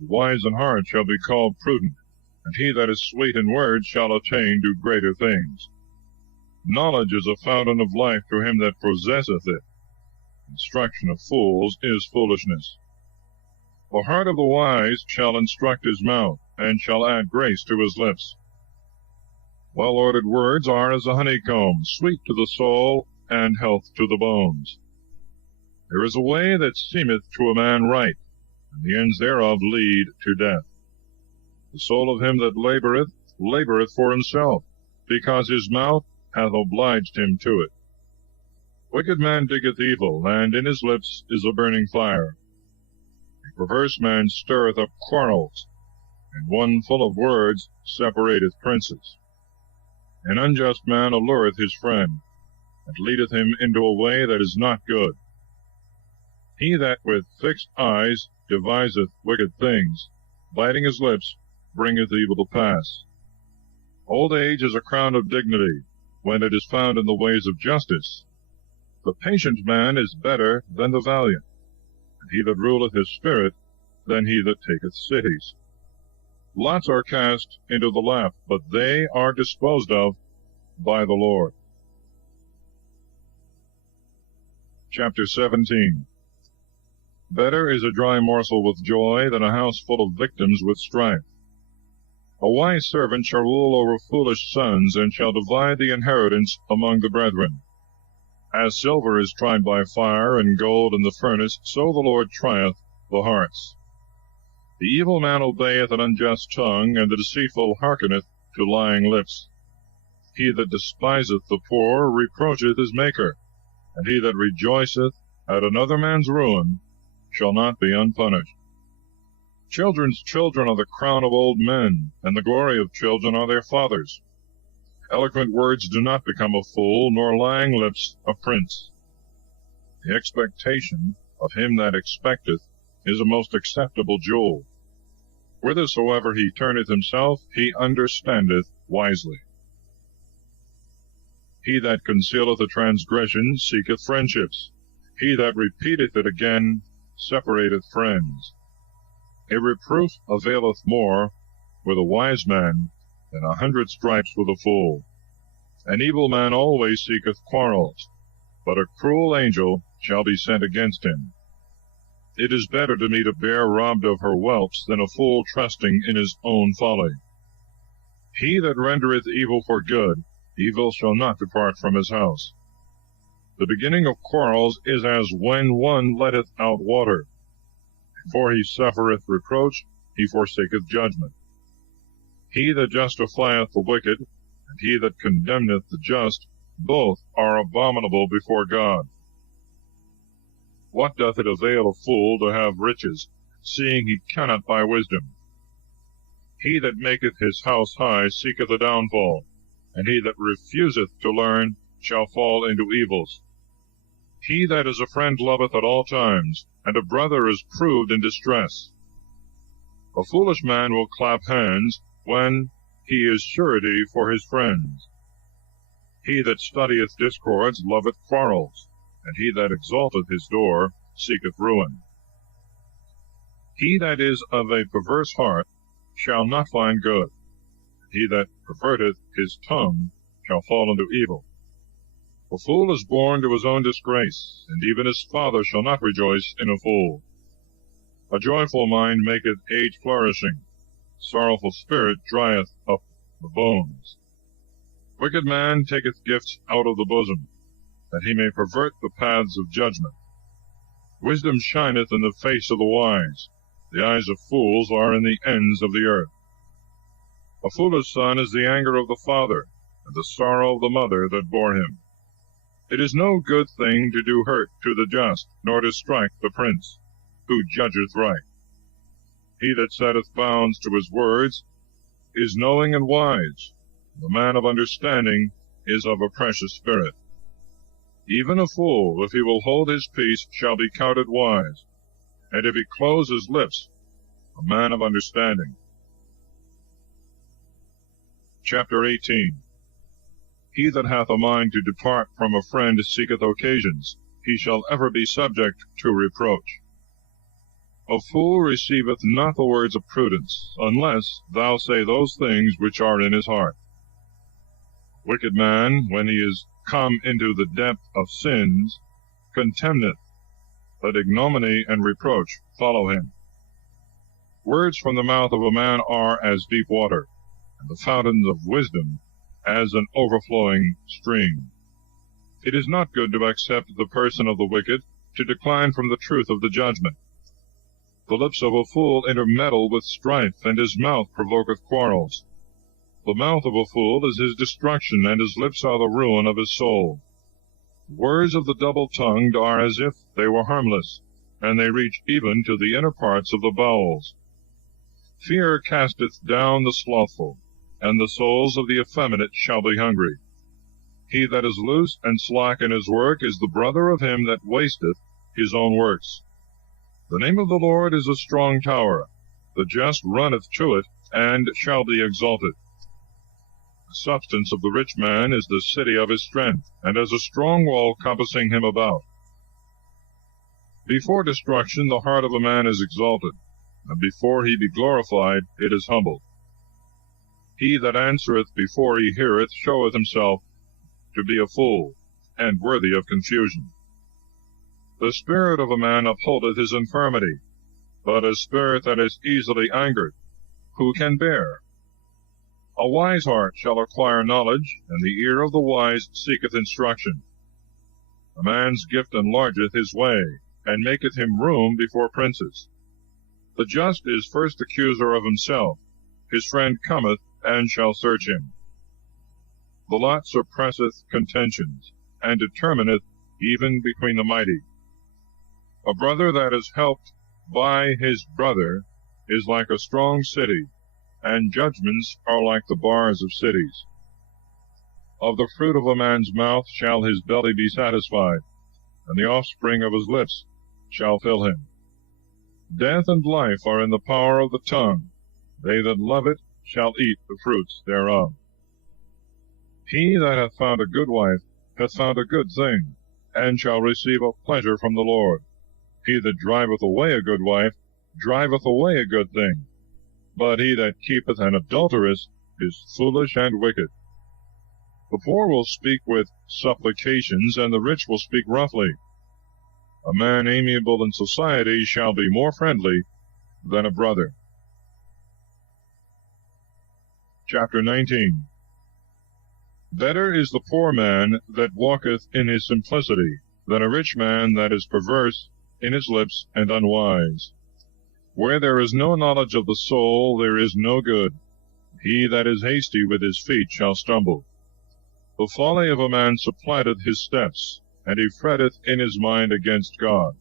The wise in heart shall be called prudent, and he that is sweet in word shall attain to greater things. Knowledge is a fountain of life to him that possesseth it. Instruction of fools is foolishness. The heart of the wise shall instruct his mouth, and shall add grace to his lips. Well-ordered words are as a honeycomb, sweet to the soul, and health to the bones. There is a way that seemeth to a man right, and the ends thereof lead to death. The soul of him that laboureth for himself, because his mouth hath obliged him to it. Wicked man diggeth evil, and in his lips is a burning fire. A perverse man stirreth up quarrels, and one full of words separateth princes. An unjust man allureth his friend, and leadeth him into a way that is not good. He that with fixed eyes deviseth wicked things, biting his lips, bringeth evil to pass. Old age is a crown of dignity, when it is found in the ways of justice. The patient man is better than the valiant, and he that ruleth his spirit than he that taketh cities. Lots are cast into the lap, but they are disposed of by the Lord. Chapter 17. Better is a dry morsel with joy than a house full of victims with strife. A wise servant shall rule over foolish sons, and shall divide the inheritance among the brethren. As silver is tried by fire, and gold in the furnace, so the Lord trieth the hearts. The evil man obeyeth an unjust tongue, and the deceitful hearkeneth to lying lips. He that despiseth the poor reproacheth his Maker, and he that rejoiceth at another man's ruin shall not be unpunished. Children's children are the crown of old men, and the glory of children are their fathers. Eloquent words do not become a fool, nor lying lips a prince. The expectation of him that expecteth is a most acceptable jewel. Whithersoever he turneth himself, he understandeth wisely. He that concealeth a transgression seeketh friendships. He that repeateth it again separateth friends. A reproof availeth more with a wise man than 100 stripes with a fool. An evil man always seeketh quarrels, but a cruel angel shall be sent against him. It is better to meet a bear robbed of her whelps than a fool trusting in his own folly. He that rendereth evil for good, evil shall not depart from his house. The beginning of quarrels is as when one letteth out water. Before he suffereth reproach, he forsaketh judgment. He that justifieth the wicked, and he that condemneth the just, both are abominable before God. What doth it avail a fool to have riches, seeing he cannot buy wisdom? He that maketh his house high seeketh a downfall, and he that refuseth to learn shall fall into evils. He that is a friend loveth at all times, and a brother is proved in distress. A foolish man will clap hands when he is surety for his friends. He that studieth discords loveth quarrels, and he that exalteth his door seeketh ruin. He that is of a perverse heart shall not find good. He that perverteth his tongue shall fall into evil. A fool is born to his own disgrace, and even his father shall not rejoice in a fool. A joyful mind maketh age flourishing. Sorrowful spirit drieth up the bones. Wicked man taketh gifts out of the bosom, that he may pervert the paths of judgment. Wisdom shineth in the face of the wise. The eyes of fools are in the ends of the earth. A foolish son is the anger of the father, and the sorrow of the mother that bore him. It is no good thing to do hurt to the just, nor to strike the prince, who judgeth right. He that setteth bounds to his words is knowing and wise. The man of understanding is of a precious spirit. Even a fool, if he will hold his peace, shall be counted wise, and if he close his lips, a man of understanding. Chapter 18. He that hath a mind to depart from a friend seeketh occasions. He shall ever be subject to reproach. A fool receiveth not the words of prudence, unless thou say those things which are in his heart. Wicked man, when he is come into the depth of sins, contemneth, but ignominy and reproach follow him. Words from the mouth of a man are as deep water, and the fountains of wisdom as an overflowing stream. It is not good to accept the person of the wicked, to decline from the truth of the judgment. The lips of a fool intermeddle with strife, and his mouth provoketh quarrels. The mouth of a fool is his destruction, and his lips are the ruin of his soul. Words of the double-tongued are as if they were harmless, and they reach even to the inner parts of the bowels. Fear casteth down the slothful, and the souls of the effeminate shall be hungry. He that is loose and slack in his work is the brother of him that wasteth his own works. The name of the Lord is a strong tower. The just runneth to it, and shall be exalted. The substance of the rich man is the city of his strength, and as a strong wall compassing him about. Before destruction the heart of a man is exalted, and before he be glorified it is humbled. He that answereth before he heareth showeth himself to be a fool, and worthy of confusion. The spirit of a man upholdeth his infirmity, but a spirit that is easily angered, who can bear? A wise heart shall acquire knowledge, and the ear of the wise seeketh instruction. A man's gift enlargeth his way, and maketh him room before princes. The just is first accuser of himself. His friend cometh, and shall search him. The lot suppresseth contentions, and determineth even between the mighty. A brother that is helped by his brother is like a strong city, and judgments are like the bars of cities. Of the fruit of a man's mouth shall his belly be satisfied, and the offspring of his lips shall fill him. Death and life are in the power of the tongue. They that love it shall eat the fruits thereof. He that hath found a good wife hath found a good thing, and shall receive a pleasure from the Lord. He that driveth away a good wife driveth away a good thing, but he that keepeth an adulteress is foolish and wicked. The poor will speak with supplications, and the rich will speak roughly. A man amiable in society shall be more friendly than a brother. Chapter 19. Better is the poor man that walketh in his simplicity, than a rich man that is perverse in his lips and unwise. Where there is no knowledge of the soul, there is no good. He that is hasty with his feet shall stumble. The folly of a man supplyeth his steps, and he fretteth in his mind against God.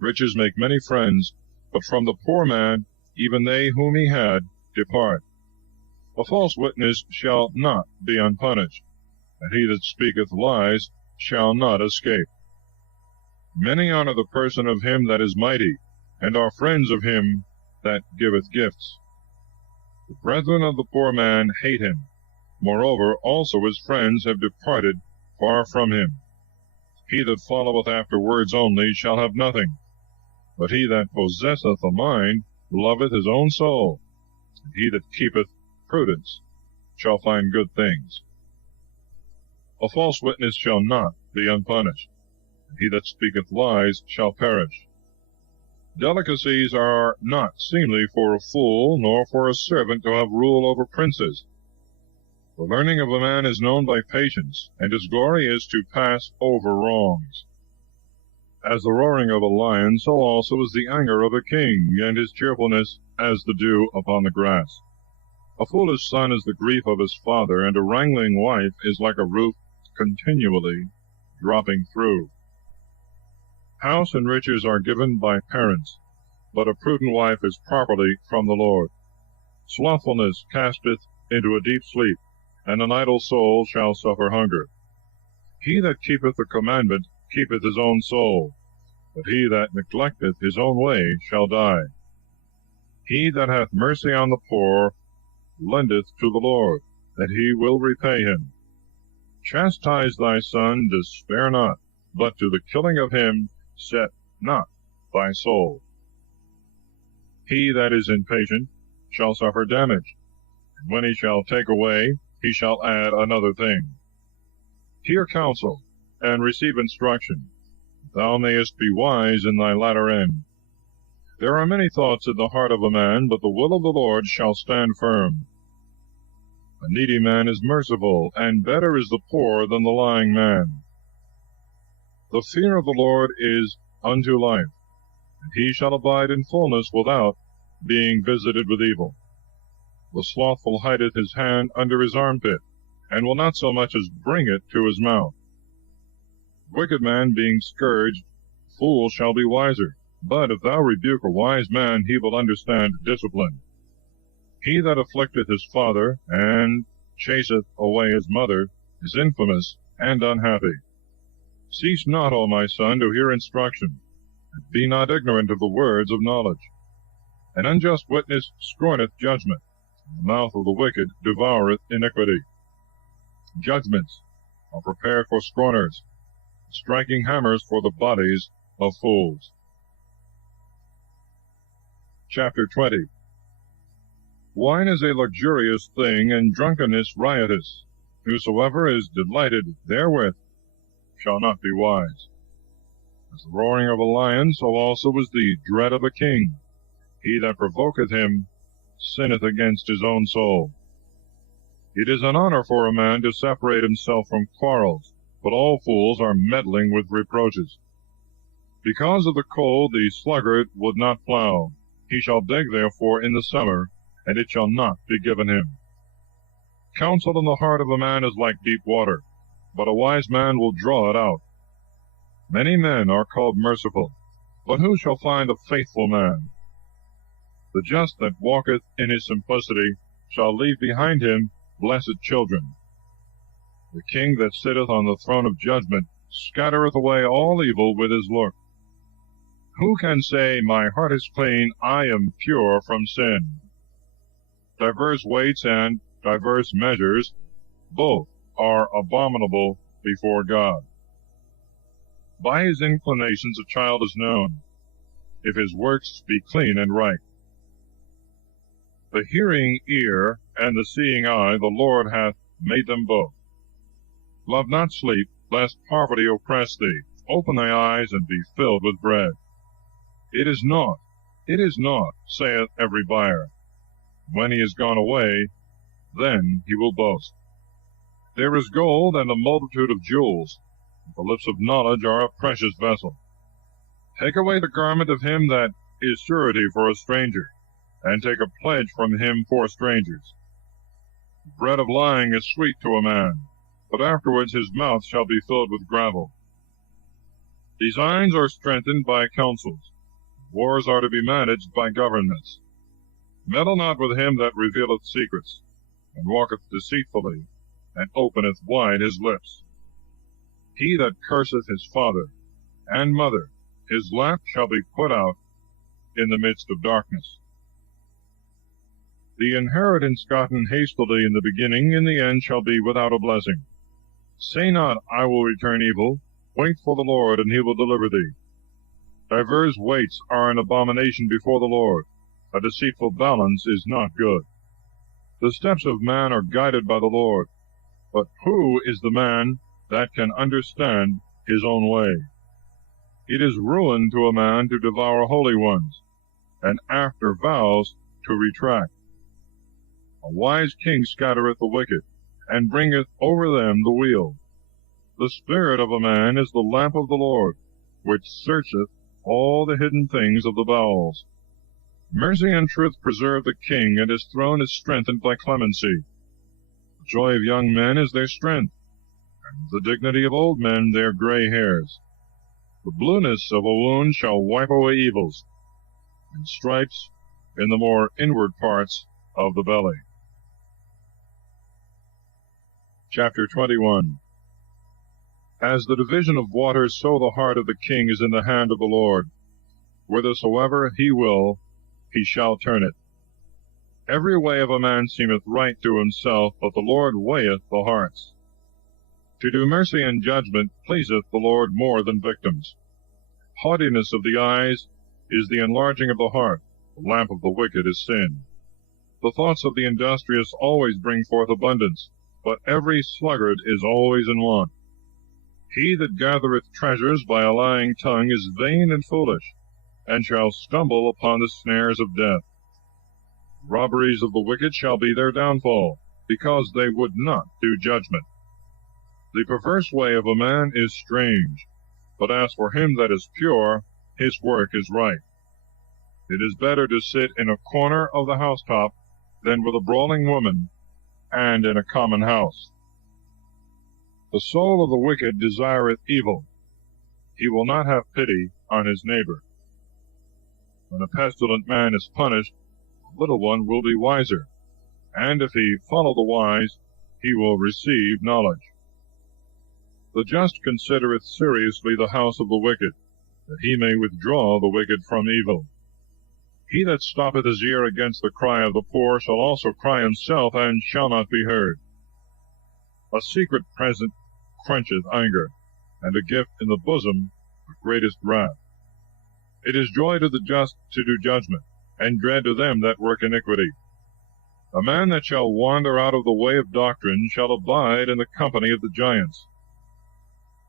Riches make many friends, but from the poor man, even they whom he had, depart. A false witness shall not be unpunished, and he that speaketh lies shall not escape. Many honor the person of him that is mighty, and are friends of him that giveth gifts. The brethren of the poor man hate him. Moreover, also his friends have departed far from him. He that followeth after words only shall have nothing, but he that possesseth a mind loveth his own soul, and he that keepeth prudence shall find good things. A false witness shall not be unpunished, and he that speaketh lies shall perish. Delicacies are not seemly for a fool, nor for a servant to have rule over princes. The learning of a man is known by patience, and his glory is to pass over wrongs. As the roaring of a lion, so also is the anger of a king, and his cheerfulness as the dew upon the grass. A foolish son is the grief of his father, and a wrangling wife is like a roof continually dropping through. House and riches are given by parents, but a prudent wife is properly from the Lord. Slothfulness casteth into a deep sleep, and an idle soul shall suffer hunger. He that keepeth the commandment keepeth his own soul, but he that neglecteth his own way shall die. He that hath mercy on the poor lendeth to the Lord, that he will repay him. Chastise thy son, despair not, but to the killing of him set not thy soul. He that is impatient shall suffer damage, and when he shall take away, he shall add another thing. Hear counsel, and receive instruction, thou mayest be wise in thy latter end. There are many thoughts in the heart of a man, but the will of the Lord shall stand firm. A needy man is merciful, and better is the poor than the lying man. The fear of the Lord is unto life, and he shall abide in fullness without being visited with evil. The slothful hideth his hand under his armpit, and will not so much as bring it to his mouth. Wicked man being scourged, fool shall be wiser, but if thou rebuke a wise man, he will understand discipline. He that afflicteth his father, and chaseth away his mother, is infamous and unhappy. Cease not, O my son, to hear instruction, and be not ignorant of the words of knowledge. An unjust witness scorneth judgment, and the mouth of the wicked devoureth iniquity. Judgments are prepared for scorners, striking hammers for the bodies of fools. Chapter 20. Wine is a luxurious thing, and drunkenness riotous. Whosoever is delighted therewith shall not be wise. As the roaring of a lion, so also is the dread of a king. He that provoketh him sinneth against his own soul. It is an honor for a man to separate himself from quarrels, but all fools are meddling with reproaches. Because of the cold the sluggard would not plow. He shall dig therefore in the summer, and it shall not be given him. Counsel in the heart of a man is like deep water, but a wise man will draw it out. Many men are called merciful, but who shall find a faithful man? The just that walketh in his simplicity shall leave behind him blessed children. The king that sitteth on the throne of judgment scattereth away all evil with his look. Who can say, my heart is clean, I am pure from sin? Diverse weights and diverse measures, both are abominable before God. By his inclinations a child is known, if his works be clean and right. The hearing ear and the seeing eye the Lord hath made them both. Love not sleep, lest poverty oppress thee. Open thy eyes, and be filled with bread. It is naught, saith every buyer. When he is gone away, then he will boast. There is gold and a multitude of jewels. The lips of knowledge are a precious vessel. Take away the garment of him that is surety for a stranger, and take a pledge from him for strangers. The bread of lying is sweet to a man, but afterwards his mouth shall be filled with gravel. Designs are strengthened by counsels. Wars are to be managed by governments. Meddle not with him that revealeth secrets, and walketh deceitfully, and openeth wide his lips. He that curseth his father and mother, his lamp shall be put out in the midst of darkness. The inheritance gotten hastily in the beginning, in the end shall be without a blessing. Say not, I will return evil. Wait for the Lord, and he will deliver thee. Divers weights are an abomination before the Lord. A deceitful balance is not good. The steps of man are guided by the Lord, but who is the man that can understand his own way? It is ruin to a man to devour holy ones, and after vows to retract. A wise king scattereth the wicked, and bringeth over them the weal. The spirit of a man is the lamp of the Lord, which searcheth all the hidden things of the bowels. Mercy and truth preserve the king, and his throne is strengthened by clemency. The joy of young men is their strength, and the dignity of old men their gray hairs. The blueness of a wound shall wipe away evils, and stripes in the more inward parts of the belly. Chapter 21. As the division of waters, so the heart of the king is in the hand of the Lord. Whithersoever he will, he shall turn it. Every way of a man seemeth right to himself, but the Lord weigheth the hearts. To do mercy and judgment pleaseth the Lord more than victims. Haughtiness of the eyes is the enlarging of the heart. The lamp of the wicked is sin. The thoughts of the industrious always bring forth abundance, but every sluggard is always in want. He that gathereth treasures by a lying tongue is vain and foolish, and shall stumble upon the snares of death. Robberies of the wicked shall be their downfall, because they would not do judgment. The perverse way of a man is strange, but as for him that is pure, his work is right. It is better to sit in a corner of the housetop than with a brawling woman, and in a common house. The soul of the wicked desireth evil. He will not have pity on his neighbor. When a pestilent man is punished, the little one will be wiser, and if he follow the wise, he will receive knowledge. The just considereth seriously the house of the wicked, that he may withdraw the wicked from evil. He that stoppeth his ear against the cry of the poor shall also cry himself, and shall not be heard. A secret present quencheth anger, and a gift in the bosom the greatest wrath. It is joy to the just to do judgment, and dread to them that work iniquity. A man that shall wander out of the way of doctrine shall abide in the company of the giants.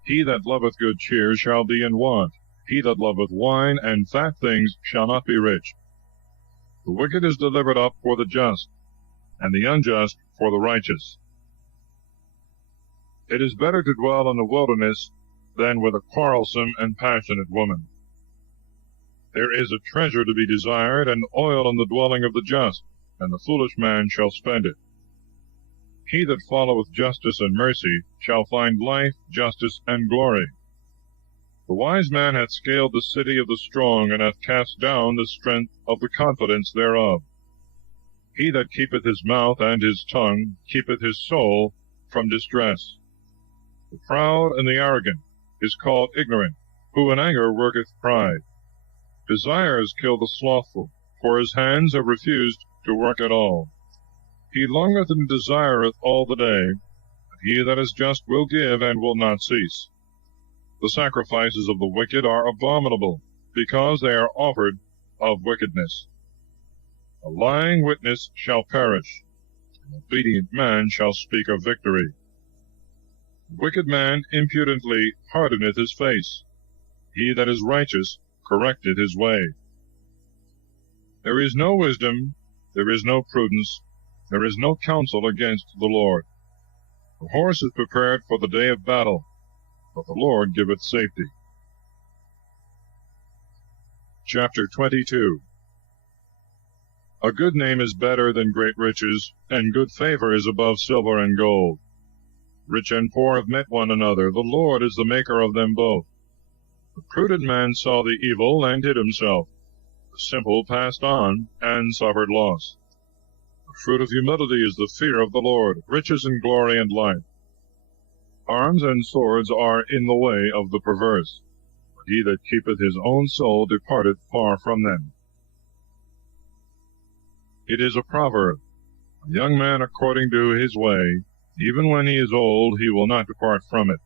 He that loveth good cheer shall be in want. He that loveth wine and fat things shall not be rich. The wicked is delivered up for the just, and the unjust for the righteous. It is better to dwell in the wilderness than with a quarrelsome and passionate woman. There is a treasure to be desired, and oil in the dwelling of the just, and the foolish man shall spend it. He that followeth justice and mercy shall find life, justice, and glory. The wise man hath scaled the city of the strong, and hath cast down the strength of the confidence thereof. He that keepeth his mouth and his tongue keepeth his soul from distress. The proud and the arrogant is called ignorant, who in anger worketh pride. Desires kill the slothful, for his hands have refused to work at all. He longeth and desireth all the day, but he that is just will give and will not cease. The sacrifices of the wicked are abominable, because they are offered of wickedness. A lying witness shall perish, an obedient man shall speak of victory. The wicked man impudently hardeneth his face. He that is righteous correcteth his way. There is no wisdom, there is no prudence, there is no counsel against the Lord. The horse is prepared for the day of battle, but the Lord giveth safety. Chapter 22. A good name is better than great riches, and good favor is above silver and gold. Rich and poor have met one another, the Lord is the maker of them both. The prudent man saw the evil, and hid himself. The simple passed on, and suffered loss. The fruit of humility is the fear of the Lord, riches and glory and life. Arms and swords are in the way of the perverse, but he that keepeth his own soul departeth far from them. It is a proverb, a young man according to his way, even when he is old he will not depart from it.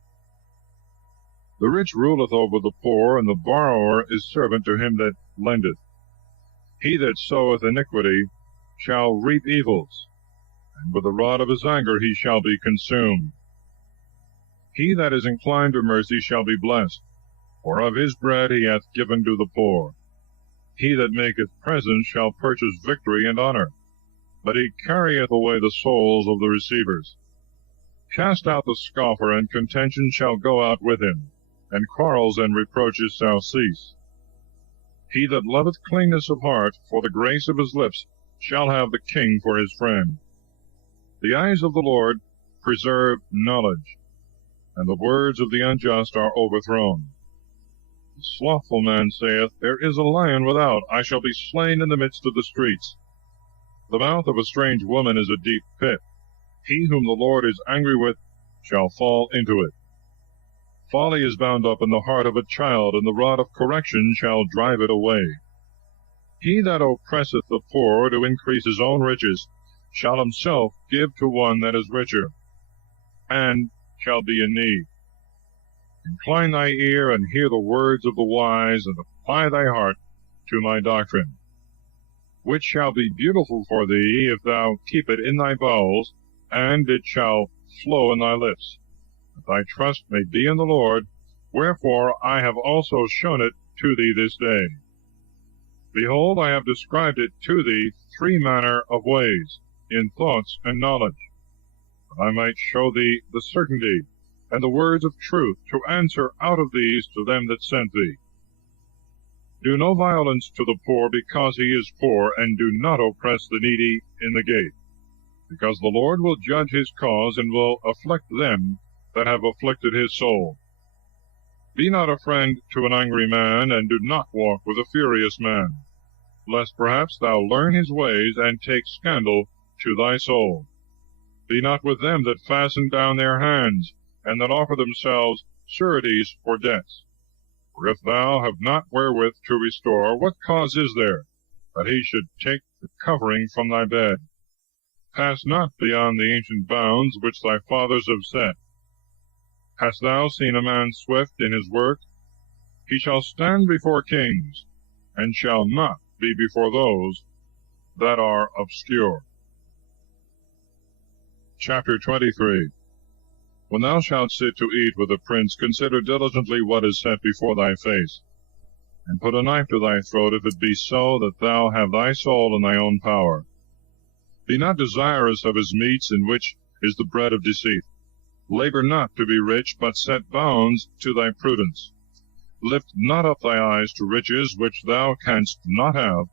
The rich ruleth over the poor, and the borrower is servant to him that lendeth. He that soweth iniquity shall reap evils, and with the rod of his anger he shall be consumed. He that is inclined to mercy shall be blessed, for of his bread he hath given to the poor. He that maketh presents shall purchase victory and honor, but he carrieth away the souls of the receivers. Cast out the scoffer, and contention shall go out with him, and quarrels and reproaches shall cease. He that loveth cleanness of heart, for the grace of his lips, shall have the king for his friend. The eyes of the Lord preserve knowledge, and the words of the unjust are overthrown. The slothful man saith, There is a lion without, I shall be slain in the midst of the streets. The mouth of a strange woman is a deep pit. He whom the Lord is angry with shall fall into it. Folly is bound up in the heart of a child, and the rod of correction shall drive it away. He that oppresseth the poor to increase his own riches shall himself give to one that is richer, and shall be in need. Incline thy ear, and hear the words of the wise, and apply thy heart to my doctrine, which shall be beautiful for thee, if thou keep it in thy bowels, and it shall flow in thy lips, that thy trust may be in the Lord. Wherefore I have also shown it to thee this day. Behold, I have described it to thee 3 manner of ways, in thoughts and knowledge, that I might show thee the certainty and the words of truth, to answer out of these to them that sent thee. Do no violence to the poor because he is poor, and do not oppress the needy in the gate, because the Lord will judge his cause, and will afflict them that have afflicted his soul. Be not a friend to an angry man, and do not walk with a furious man, lest perhaps thou learn his ways, and take scandal to thy soul. Be not with them that fasten down their hands, and that offer themselves sureties for debts. For if thou have not wherewith to restore, what cause is there that he should take the covering from thy bed? Pass not beyond the ancient bounds which thy fathers have set. Hast thou seen a man swift in his work? He shall stand before kings, and shall not be before those that are obscure. Chapter 23. When thou shalt sit to eat with a prince, consider diligently what is set before thy face, and put a knife to thy throat, if it be so that thou have thy soul in thy own power. Be not desirous of his meats, in which is the bread of deceit. Labor not to be rich, but set bounds to thy prudence. Lift not up thy eyes to riches which thou canst not have,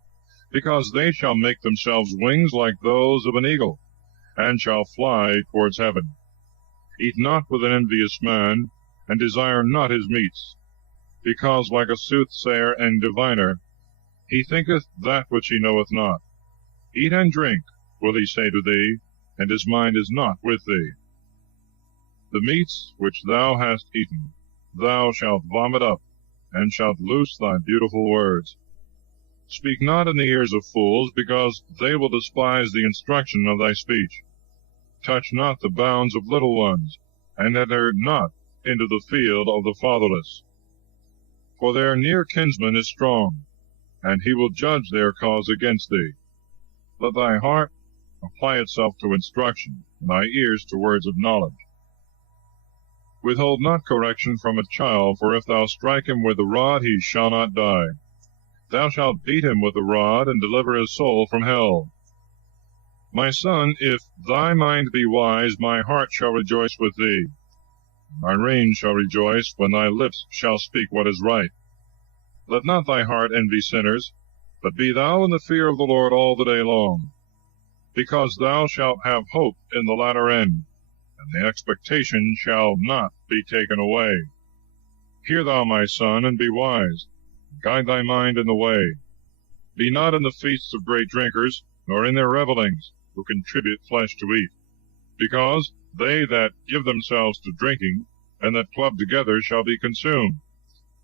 because they shall make themselves wings like those of an eagle, and shall fly towards heaven. Eat not with an envious man, and desire not his meats, because like a soothsayer and diviner, he thinketh that which he knoweth not. Eat and drink, will he say to thee, and his mind is not with thee. The meats which thou hast eaten, thou shalt vomit up, and shalt loose thy beautiful words. Speak not in the ears of fools, because they will despise the instruction of thy speech. Touch not the bounds of little ones, and enter not into the field of the fatherless. For their near kinsman is strong, and he will judge their cause against thee. Let thy heart apply itself to instruction, and thy ears to words of knowledge. Withhold not correction from a child, for if thou strike him with the rod, he shall not die. Thou shalt beat him with the rod, and deliver his soul from hell. My son, if thy mind be wise, my heart shall rejoice with thee. My rein shall rejoice when thy lips shall speak what is right. Let not thy heart envy sinners, but be thou in the fear of the Lord all the day long, because thou shalt have hope in the latter end, and the expectation shall not be taken away. Hear thou, my son, and be wise. Guide thy mind in the way. Be not in the feasts of great drinkers, nor in their revellings, who contribute flesh to eat, because they that give themselves to drinking, and that club together, shall be consumed,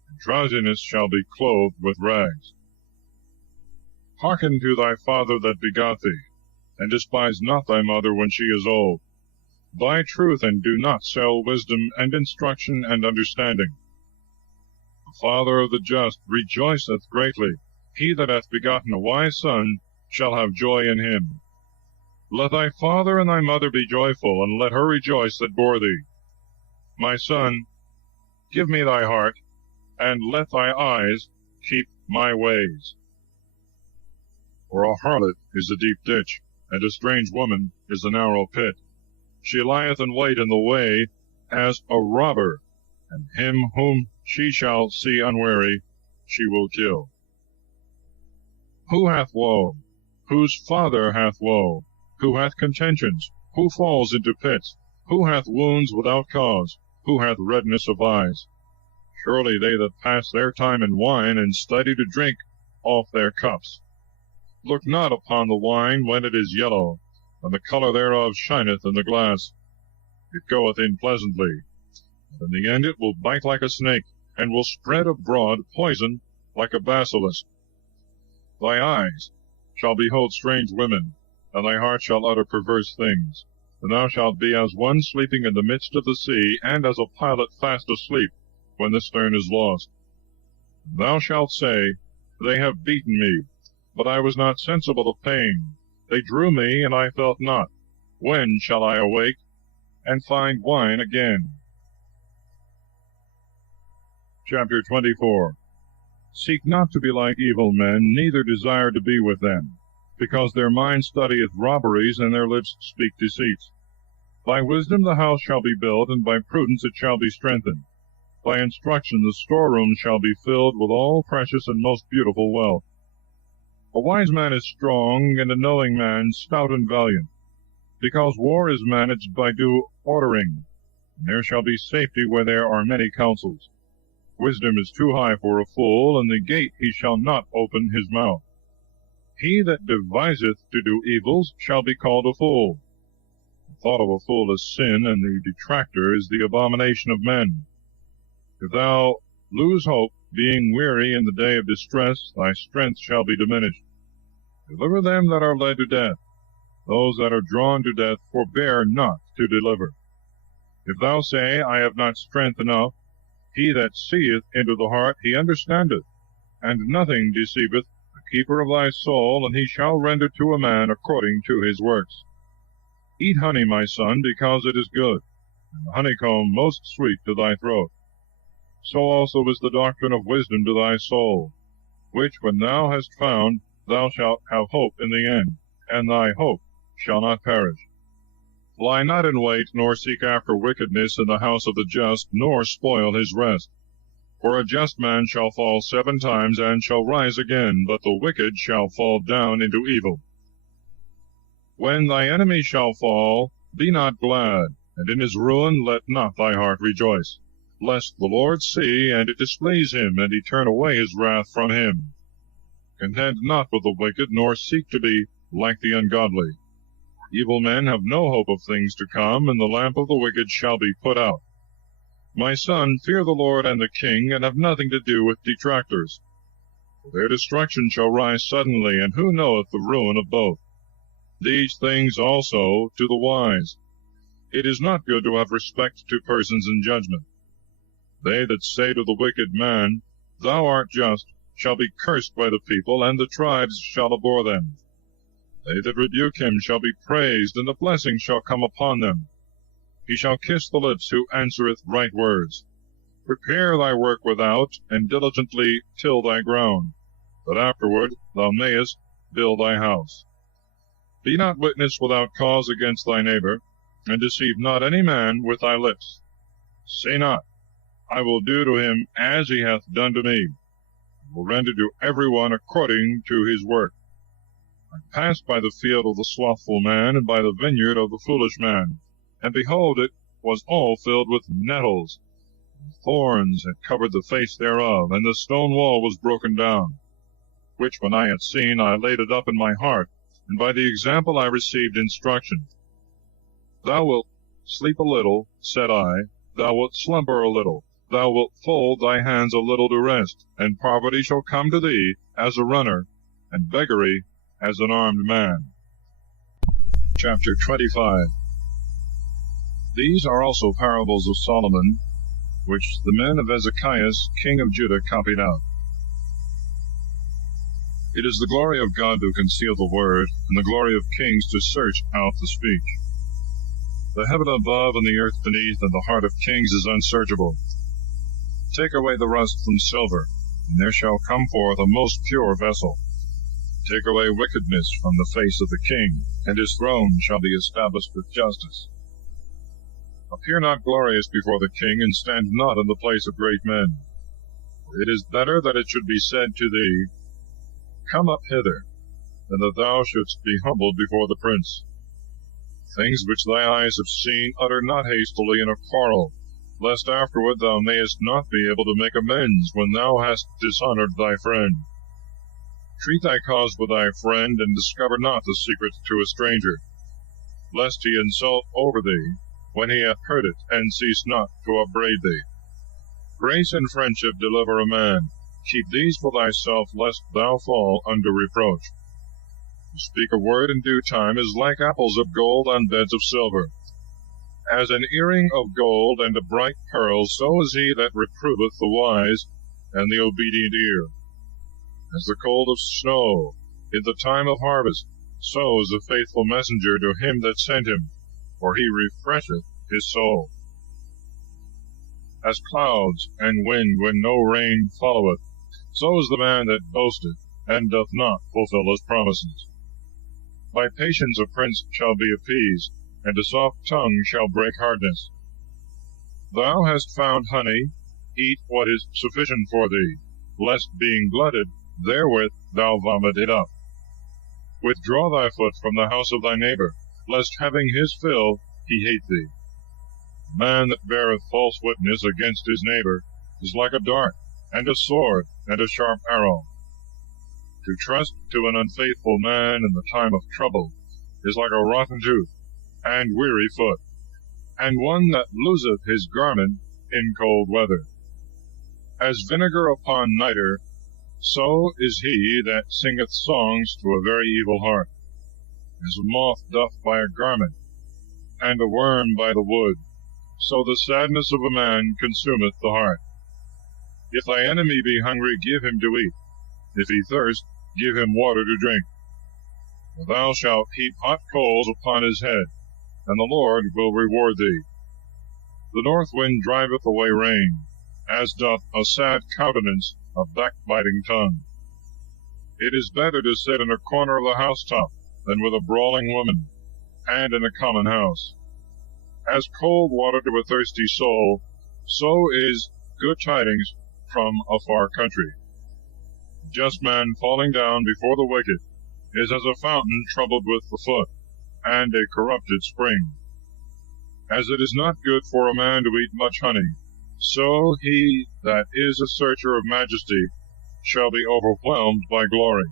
and drowsiness shall be clothed with rags. Hearken to thy father that begot thee, and despise not thy mother when she is old. Buy truth, and do not sell wisdom, and instruction, and understanding. The father of the just rejoiceth greatly. He that hath begotten a wise son shall have joy in him. Let thy father and thy mother be joyful, and let her rejoice that bore thee. My son, give me thy heart, and let thy eyes keep my ways. For a harlot is a deep ditch, and a strange woman is a narrow pit. She lieth in wait in the way as a robber, and him whom she shall see unwary she will kill. Who hath woe? Whose father hath woe? Who hath contentions? Who falls into pits? Who hath wounds without cause? Who hath redness of eyes? Surely they that pass their time in wine, and study to drink off their cups. Look not upon the wine when it is yellow, and the colour thereof shineth in the glass. It goeth in pleasantly, and in the end it will bite like a snake, and will spread abroad poison like a basilisk. Thy eyes shall behold strange women, and thy heart shall utter perverse things. And thou shalt be as one sleeping in the midst of the sea, and as a pilot fast asleep, when the stern is lost. Thou shalt say, They have beaten me, but I was not sensible of pain. They drew me, and I felt not. When shall I awake, and find wine again? Chapter 24. Seek not to be like evil men, neither desire to be with them, because their mind studieth robberies, and their lips speak deceits. By wisdom the house shall be built, and by prudence it shall be strengthened. By instruction the storeroom shall be filled with all precious and most beautiful wealth. A wise man is strong, and a knowing man stout and valiant, because war is managed by due ordering, and there shall be safety where there are many counsels. Wisdom is too high for a fool, and the gate he shall not open his mouth. He that deviseth to do evils shall be called a fool. The thought of a fool is sin, and the detractor is the abomination of men. If thou lose hope, being weary in the day of distress, thy strength shall be diminished. Deliver them that are led to death. Those that are drawn to death forbear not to deliver. If thou say, I have not strength enough, he that seeth into the heart, he understandeth, and nothing deceiveth the keeper of thy soul, and he shall render to a man according to his works. Eat honey, my son, because it is good, and the honeycomb most sweet to thy throat. So also is the doctrine of wisdom to thy soul, which when thou hast found, thou shalt have hope in the end, and thy hope shall not perish. Lie not in wait, nor seek after wickedness in the house of the just, nor spoil his rest. For a just man shall fall 7 times, and shall rise again, but the wicked shall fall down into evil. When thy enemy shall fall, be not glad, and in his ruin let not thy heart rejoice, lest the Lord see, and it displease him, and he turn away his wrath from him. Contend not with the wicked, nor seek to be like the ungodly. Evil men have no hope of things to come, and the lamp of the wicked shall be put out. My son, fear the Lord and the king, and have nothing to do with detractors. For their destruction shall rise suddenly, and who knoweth the ruin of both? These things also to the wise. It is not good to have respect to persons in judgment. They that say to the wicked man, Thou art just, shall be cursed by the people, and the tribes shall abhor them. They that rebuke him shall be praised, and the blessing shall come upon them. He shall kiss the lips who answereth right words. Prepare thy work without, and diligently till thy ground, that afterward thou mayest build thy house. Be not witness without cause against thy neighbor, and deceive not any man with thy lips. Say not, I will do to him as he hath done to me. I will render to every one according to his work. I passed by the field of the slothful man, and by the vineyard of the foolish man, and behold, it was all filled with nettles. Thorns had covered the face thereof, and the stone wall was broken down. Which when I had seen, I laid it up in my heart, and by the example I received instruction. Thou wilt sleep a little, said I, thou wilt slumber a little, thou wilt fold thy hands a little to rest, and poverty shall come to thee as a runner, and beggary as an armed man. Chapter 25. These are also parables of Solomon, which the men of Ezekias, king of Judah, copied out. It is the glory of God to conceal the word, and the glory of kings to search out the speech. The heaven above and the earth beneath, and the heart of kings is unsearchable. Take away the rust from silver, and there shall come forth a most pure vessel. Take away wickedness from the face of the king, and his throne shall be established with justice. Appear not glorious before the king, and stand not in the place of great men. For it is better that it should be said to thee, Come up hither, than that thou shouldst be humbled before the prince. Things which thy eyes have seen utter not hastily in a quarrel, lest afterward thou mayest not be able to make amends when thou hast dishonored thy friend. Treat thy cause with thy friend, and discover not the secret to a stranger, lest he insult over thee, when he hath heard it, and cease not to upbraid thee. Grace and friendship deliver a man, Keep these for thyself, lest thou fall under reproach. To speak a word in due time is like apples of gold on beds of silver. As an earring of gold and a bright pearl, so is he that reproveth the wise and the obedient ear. As the cold of snow in the time of harvest, so is the faithful messenger to him that sent him, for he refresheth his soul. As clouds and wind when no rain followeth, so is the man that boasteth, and doth not fulfill his promises. By patience a prince shall be appeased, and a soft tongue shall break hardness. Thou hast found honey, eat what is sufficient for thee, lest being glutted, therewith thou vomit it up. Withdraw thy foot from the house of thy neighbor, lest having his fill he hate thee. A man that beareth false witness against his neighbor is like a dart, and a sword, and a sharp arrow. To trust to an unfaithful man in the time of trouble is like a rotten tooth, and weary foot, and one that loseth his garment in cold weather. As vinegar upon nitre, so is he that singeth songs to a very evil heart. As a moth doth by a garment, and a worm by the wood, so the sadness of a man consumeth the heart. If thy enemy be hungry, give him to eat. If he thirst, give him water to drink. For thou shalt heap hot coals upon his head, and the Lord will reward thee. The north wind driveth away rain, as doth a sad countenance a backbiting tongue. It is better to sit in a corner of the housetop than with a brawling woman, and in a common house. As cold water to a thirsty soul, so is good tidings from a far country. A just man falling down before the wicked is as a fountain troubled with the foot, and a corrupted spring. As it is not good for a man to eat much honey, so he that is a searcher of majesty shall be overwhelmed by glory.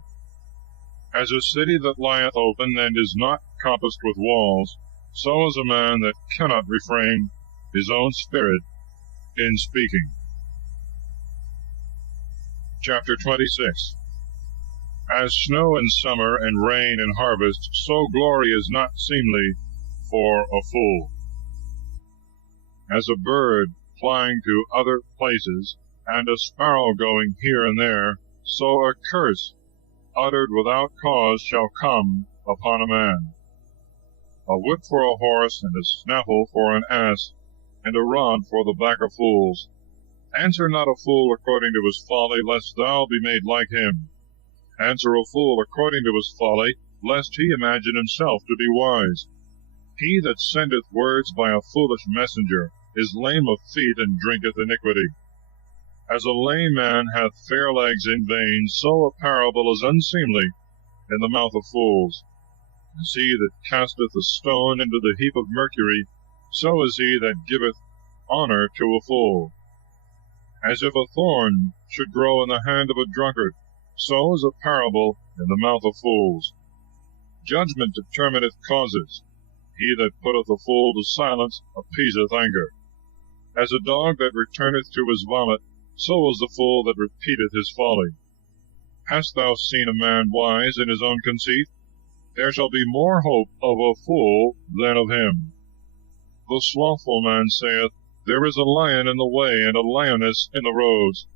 As a city that lieth open and is not compassed with walls, so is a man that cannot refrain his own spirit in speaking. Chapter 26. As snow in summer and rain in harvest, so glory is not seemly for a fool. As a bird flying to other places, and a sparrow going here and there, so a curse uttered without cause shall come upon a man. A whip for a horse, and a snaffle for an ass, and a rod for the back of fools. Answer not a fool according to his folly, lest thou be made like him. Answer a fool according to his folly, lest he imagine himself to be wise. He that sendeth words by a foolish messenger is lame of feet, and drinketh iniquity. As a lame man hath fair legs in vain, so a parable is unseemly in the mouth of fools. As he that casteth a stone into the heap of mercury, so is he that giveth honor to a fool. As if a thorn should grow in the hand of a drunkard, so is a parable in the mouth of fools. Judgment determineth causes. He that putteth a fool to silence appeaseth anger. As a dog that returneth to his vomit, so is the fool that repeateth his folly. Hast thou seen a man wise in his own conceit? There shall be more hope of a fool than of him. The slothful man saith, There is a lion in the way, and a lioness in the roads.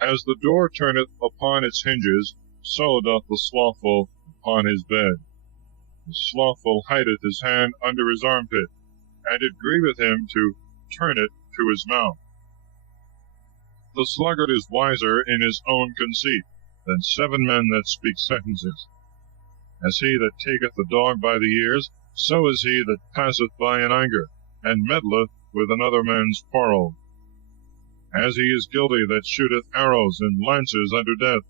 As the door turneth upon its hinges, so doth the slothful upon his bed. The slothful hideth his hand under his armpit, and it grieveth him to turn it to his mouth. The sluggard is wiser in his own conceit than 7 men that speak sentences. As he that taketh the dog by the ears, so is he that passeth by in anger, and meddleth with another man's quarrel. As he is guilty that shooteth arrows and lances unto death,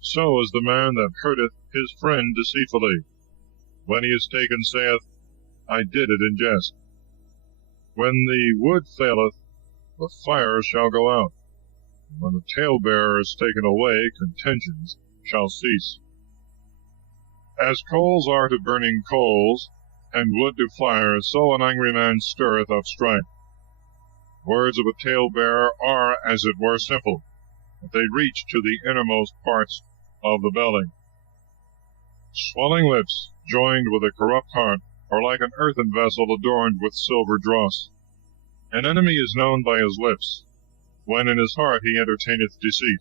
so is the man that hurteth his friend deceitfully. When he is taken, saith, I did it in jest. When the wood faileth, the fire shall go out. And when the talebearer is taken away, contentions shall cease. As coals are to burning coals, and wood to fire, so an angry man stirreth up strife. Words of a talebearer are, as it were, simple, that they reach to the innermost parts of the belly. Swelling lips, joined with a corrupt heart, are like an earthen vessel adorned with silver dross. An enemy is known by his lips, when in his heart he entertaineth deceit.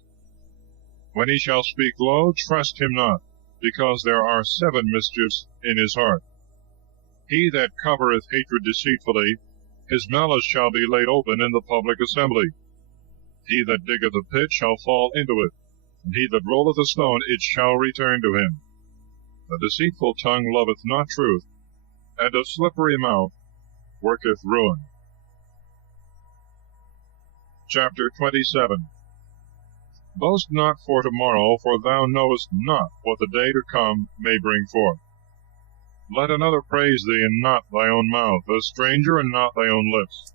When he shall speak low, trust him not, because there are 7 mischiefs in his heart. He that covereth hatred deceitfully, his malice shall be laid open in the public assembly. He that diggeth a pit shall fall into it, and he that rolleth a stone, it shall return to him. A deceitful tongue loveth not truth, and a slippery mouth worketh ruin. Chapter 27. Boast not for tomorrow, for thou knowest not what the day to come may bring forth. Let another praise thee, and not thy own mouth, a stranger, and not thy own lips.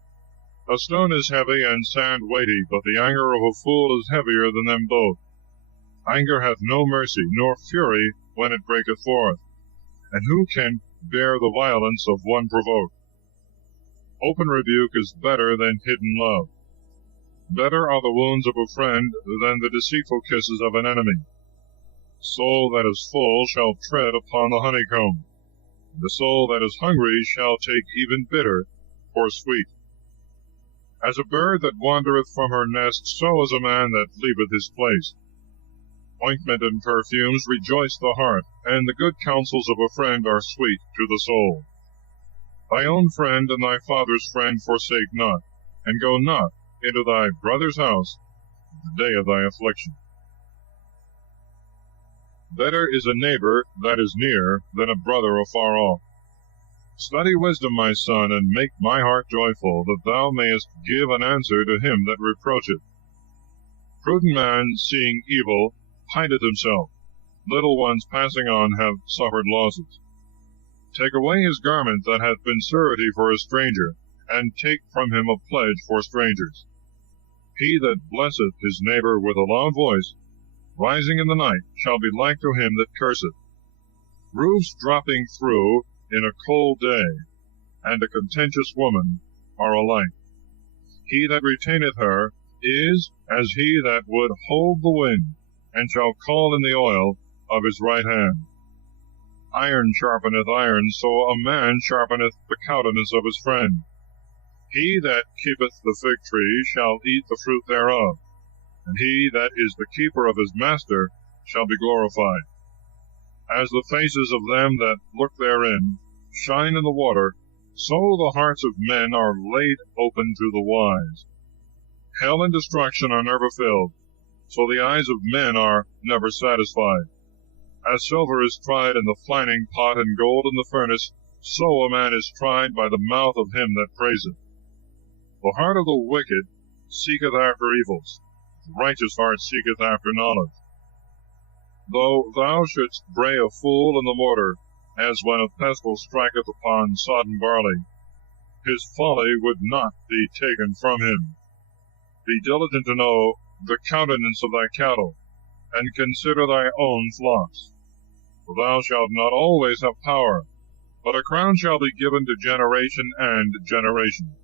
A stone is heavy, and sand weighty, but the anger of a fool is heavier than them both. Anger hath no mercy, nor fury when it breaketh forth. And who can bear the violence of one provoked? Open rebuke is better than hidden love. Better are the wounds of a friend than the deceitful kisses of an enemy. Soul that is full shall tread upon the honeycomb. The soul that is hungry shall take even bitter for sweet. As a bird that wandereth from her nest, so is a man that leaveth his place. Ointment and perfumes rejoice the heart, and the good counsels of a friend are sweet to the soul. Thy own friend and thy father's friend forsake not, and go not into thy brother's house the day of thy affliction. Better is a neighbor that is near than a brother afar off. Study wisdom, my son, and make my heart joyful, that thou mayest give an answer to him that reproacheth. Prudent man, seeing evil, hideth himself. Little ones passing on have suffered losses. Take away his garment that hath been surety for a stranger, and take from him a pledge for strangers. He that blesseth his neighbor with a loud voice, rising in the night, shall be like to him that curseth. Roofs dropping through in a cold day, and a contentious woman are alike. He that retaineth her is as he that would hold the wind, and shall call in the oil of his right hand. Iron sharpeneth iron, so a man sharpeneth the countenance of his friend. He that keepeth the fig tree shall eat the fruit thereof, and he that is the keeper of his master shall be glorified. As the faces of them that look therein shine in the water, so the hearts of men are laid open to the wise. Hell and destruction are never filled, so the eyes of men are never satisfied. As silver is tried in the flaning pot, and gold in the furnace, so a man is tried by the mouth of him that praiseth. The heart of the wicked seeketh after evils, the righteous heart seeketh after knowledge. Though thou shouldst bray a fool in the mortar, as when a pestle striketh upon sodden barley, his folly would not be taken from him. Be diligent to know the countenance of thy cattle, and consider thy own flocks. For thou shalt not always have power, but a crown shall be given to generation and generation.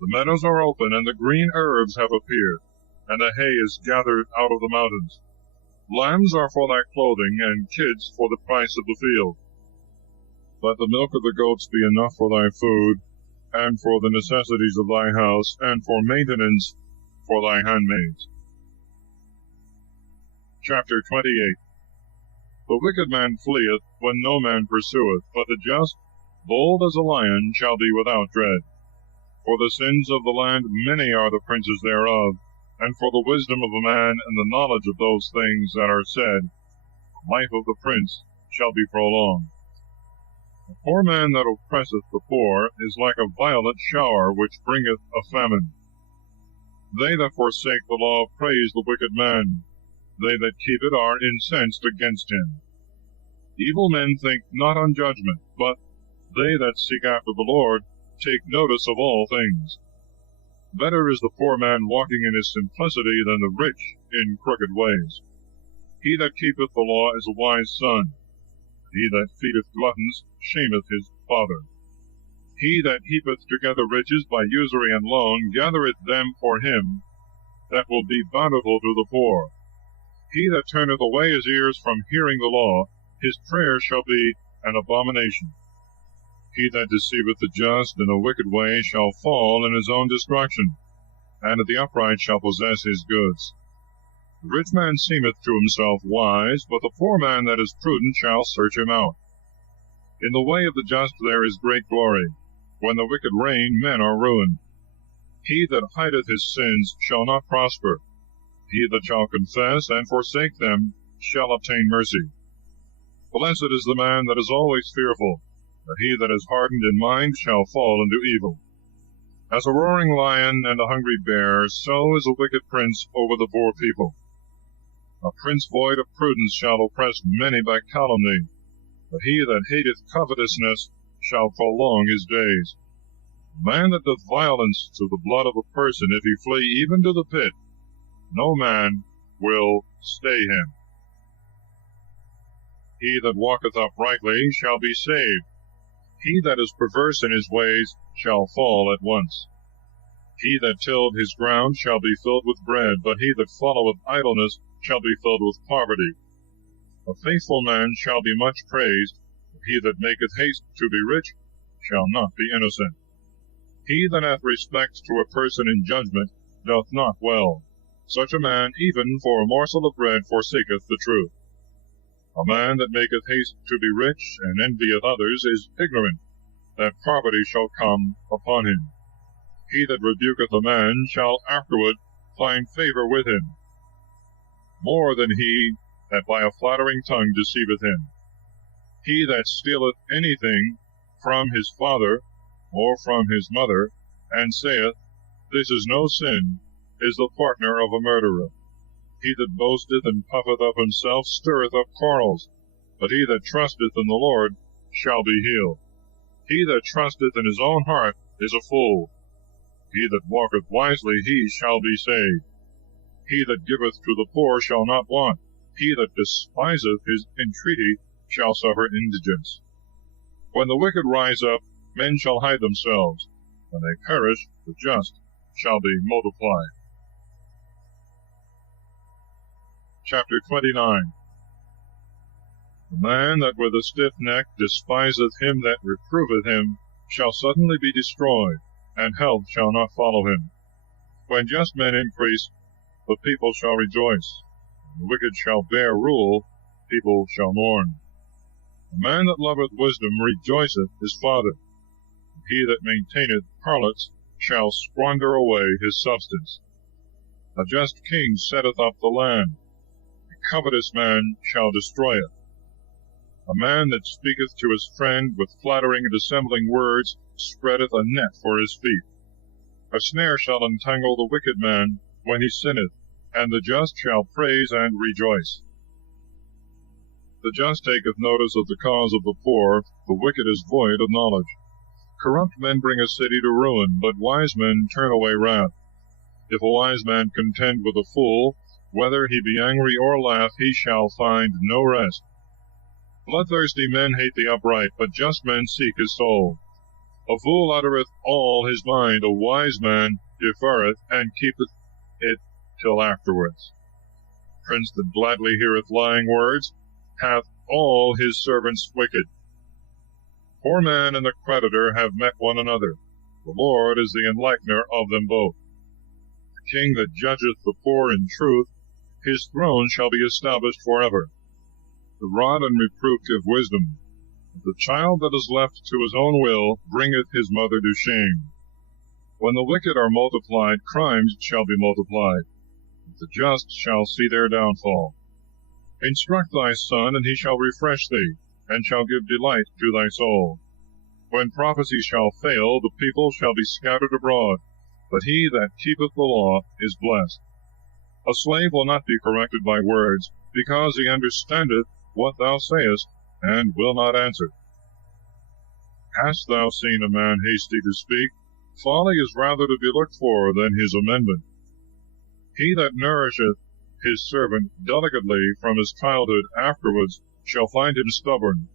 The meadows are open, and the green herbs have appeared, and the hay is gathered out of the mountains. Lambs are for thy clothing, and kids for the price of the field. Let the milk of the goats be enough for thy food, and for the necessities of thy house, and for maintenance for thy handmaids. Chapter 28. The wicked man fleeth when no man pursueth, but the just, bold as a lion, shall be without dread. For the sins of the land many are the princes thereof, and for the wisdom of a man and the knowledge of those things that are said, the life of the prince shall be prolonged. A poor man that oppresseth the poor is like a violent shower which bringeth a famine. They that forsake the law praise the wicked man. They that keep it are incensed against him. Evil men think not on judgment, but they that seek after the Lord take notice of all things. Better is the poor man walking in his simplicity than the rich in crooked ways. He that keepeth the law is a wise son. He that feedeth gluttons shameth his father. He that heapeth together riches by usury and loan gathereth them for him that will be bountiful to the poor. He that turneth away his ears from hearing the law, his prayer shall be an abomination. He that deceiveth the just in a wicked way shall fall in his own destruction, and the upright shall possess his goods. The rich man seemeth to himself wise, but the poor man that is prudent shall search him out. In the way of the just there is great glory. When the wicked reign, men are ruined. He that hideth his sins shall not prosper. He that shall confess and forsake them shall obtain mercy. Blessed is the man that is always fearful, but he that is hardened in mind shall fall into evil. As a roaring lion and a hungry bear, so is a wicked prince over the poor people. A prince void of prudence shall oppress many by calumny, but he that hateth covetousness shall prolong his days. A man that doth violence to the blood of a person, if he flee even to the pit, no man will stay him. He that walketh uprightly shall be saved. He that is perverse in his ways shall fall at once. He that tilleth his ground shall be filled with bread, but he that followeth idleness shall be filled with poverty. A faithful man shall be much praised, but he that maketh haste to be rich shall not be innocent. He that hath respect to a person in judgment doth not well. Such a man, even for a morsel of bread, forsaketh the truth. A man that maketh haste to be rich, and envieth others, is ignorant, that poverty shall come upon him. He that rebuketh a man shall afterward find favor with him, more than he that by a flattering tongue deceiveth him. He that stealeth anything from his father, or from his mother, and saith, This is no sin, is the partner of a murderer. He that boasteth and puffeth up himself stirreth up quarrels, but he that trusteth in the Lord shall be healed. He that trusteth in his own heart is a fool. He that walketh wisely, he shall be saved. He that giveth to the poor shall not want. He that despiseth his entreaty shall suffer indigence. When the wicked rise up, men shall hide themselves. When they perish, the just shall be multiplied. Chapter 29. The man that with a stiff neck despiseth him that reproveth him shall suddenly be destroyed, and health shall not follow him. When just men increase, the people shall rejoice. When the wicked shall bear rule, people shall mourn. The man that loveth wisdom rejoiceth his father. He that maintaineth harlots shall squander away his substance. A just king setteth up the land. A covetous man shall destroy it. A man that speaketh to his friend with flattering and dissembling words spreadeth a net for his feet. A snare shall entangle the wicked man when he sinneth, and the just shall praise and rejoice. The just taketh notice of the cause of the poor, the wicked is void of knowledge. Corrupt men bring a city to ruin, but wise men turn away wrath. If a wise man contend with a fool, whether he be angry or laugh, he shall find no rest. Bloodthirsty men hate the upright, but just men seek his soul. A fool uttereth all his mind, a wise man deferreth, and keepeth it till afterwards. Prince that gladly heareth lying words hath all his servants wicked. Poor man and the creditor have met one another. The Lord is the enlightener of them both. The king that judgeth the poor in truth, his throne shall be established forever. The rod and reproof give wisdom. The child that is left to his own will bringeth his mother to shame. When the wicked are multiplied, crimes shall be multiplied. The just shall see their downfall. Instruct thy son, and he shall refresh thee, and shall give delight to thy soul. When prophecy shall fail, the people shall be scattered abroad, but he that keepeth the law is blessed. A slave will not be corrected by words, because he understandeth what thou sayest, and will not answer. Hast thou seen a man hasty to speak? Folly is rather to be looked for than his amendment. He that nourisheth his servant delicately from his childhood afterwards shall find him stubborn.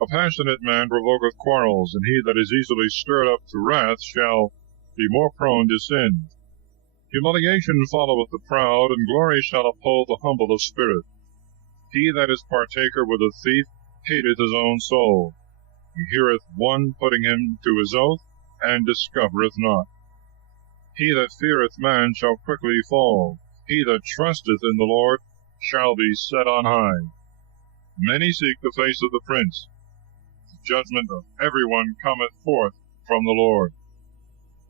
A passionate man provoketh quarrels, and he that is easily stirred up to wrath shall be more prone to sin. Humiliation followeth the proud, and glory shall uphold the humble of spirit. He that is partaker with a thief hateth his own soul. He heareth one putting him to his oath, and discovereth not. He that feareth man shall quickly fall. He that trusteth in the Lord shall be set on high. Many seek the face of the prince. The judgment of every one cometh forth from the Lord.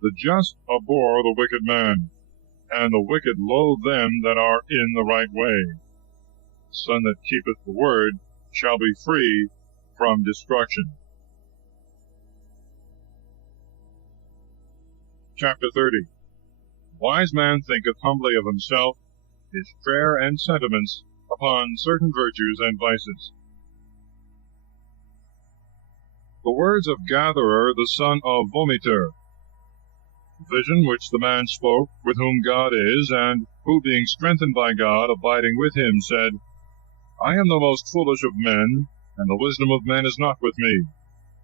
The just abhor the wicked man, and the wicked loathe them that are in the right way. The son that keepeth the word shall be free from destruction. Chapter 30. Wise man thinketh humbly of himself, his prayer and sentiments upon certain virtues and vices. The words of Gatherer the son of Vomiter. The vision which the man spoke, with whom God is, and who, being strengthened by God, abiding with him, said, I am the most foolish of men, and the wisdom of men is not with me.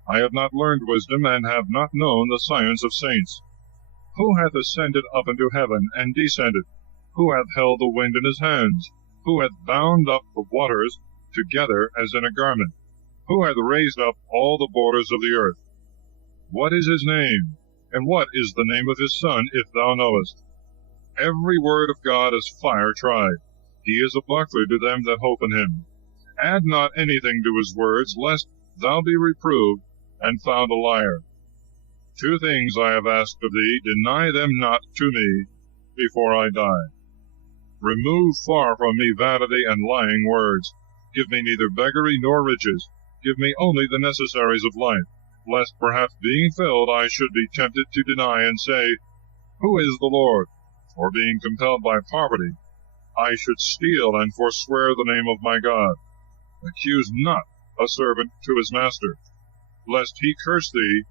I have not learned wisdom, and have not known the science of saints. Who hath ascended up into heaven, and descended? Who hath held the wind in his hands? Who hath bound up the waters together as in a garment? Who hath raised up all the borders of the earth? What is his name? And what is the name of his son, if thou knowest? Every word of God is fire tried. He is a buckler to them that hope in him. Add not anything to his words, lest thou be reproved, and found a liar. 2 things I have asked of thee, deny them not to me before I die. Remove far from me vanity and lying words. Give me neither beggary nor riches. Give me only the necessaries of life, lest perhaps being filled I should be tempted to deny and say, Who is the Lord? Or being compelled by poverty, I should steal and forswear the name of my God. Accuse not a servant to his master, lest he curse thee,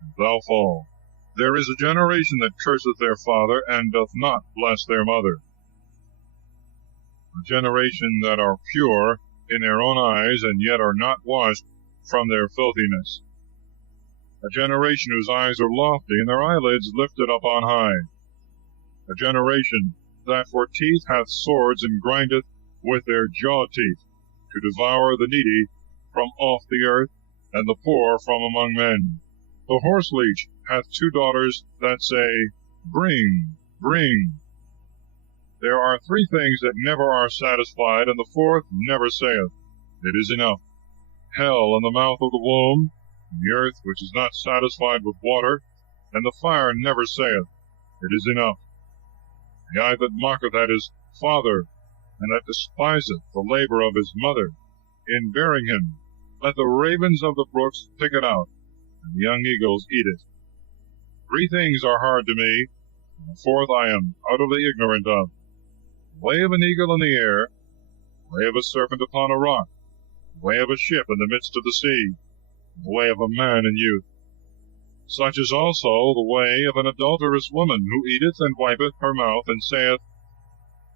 and thou fall. There is a generation that curseth their father, and doth not bless their mother. A generation that are pure in their own eyes, and yet are not washed from their filthiness. A generation whose eyes are lofty, and their eyelids lifted up on high. A generation that for teeth hath swords, and grindeth with their jaw teeth, to devour the needy from off the earth, and the poor from among men. The horseleech hath 2 daughters that say, Bring, bring. There are 3 things that never are satisfied, and the 4th never saith, It is enough. Hell in the mouth of the womb, and the earth which is not satisfied with water, and the fire never saith, It is enough. The eye that mocketh at his father, and that despiseth the labor of his mother, in bearing him, let the ravens of the brooks pick it out, and the young eagles eat it. 3 things are hard to me, and the 4th I am utterly ignorant of. The way of an eagle in the air, the way of a serpent upon a rock, the way of a ship in the midst of the sea, and the way of a man in youth. Such is also the way of an adulterous woman, who eateth and wipeth her mouth, and saith,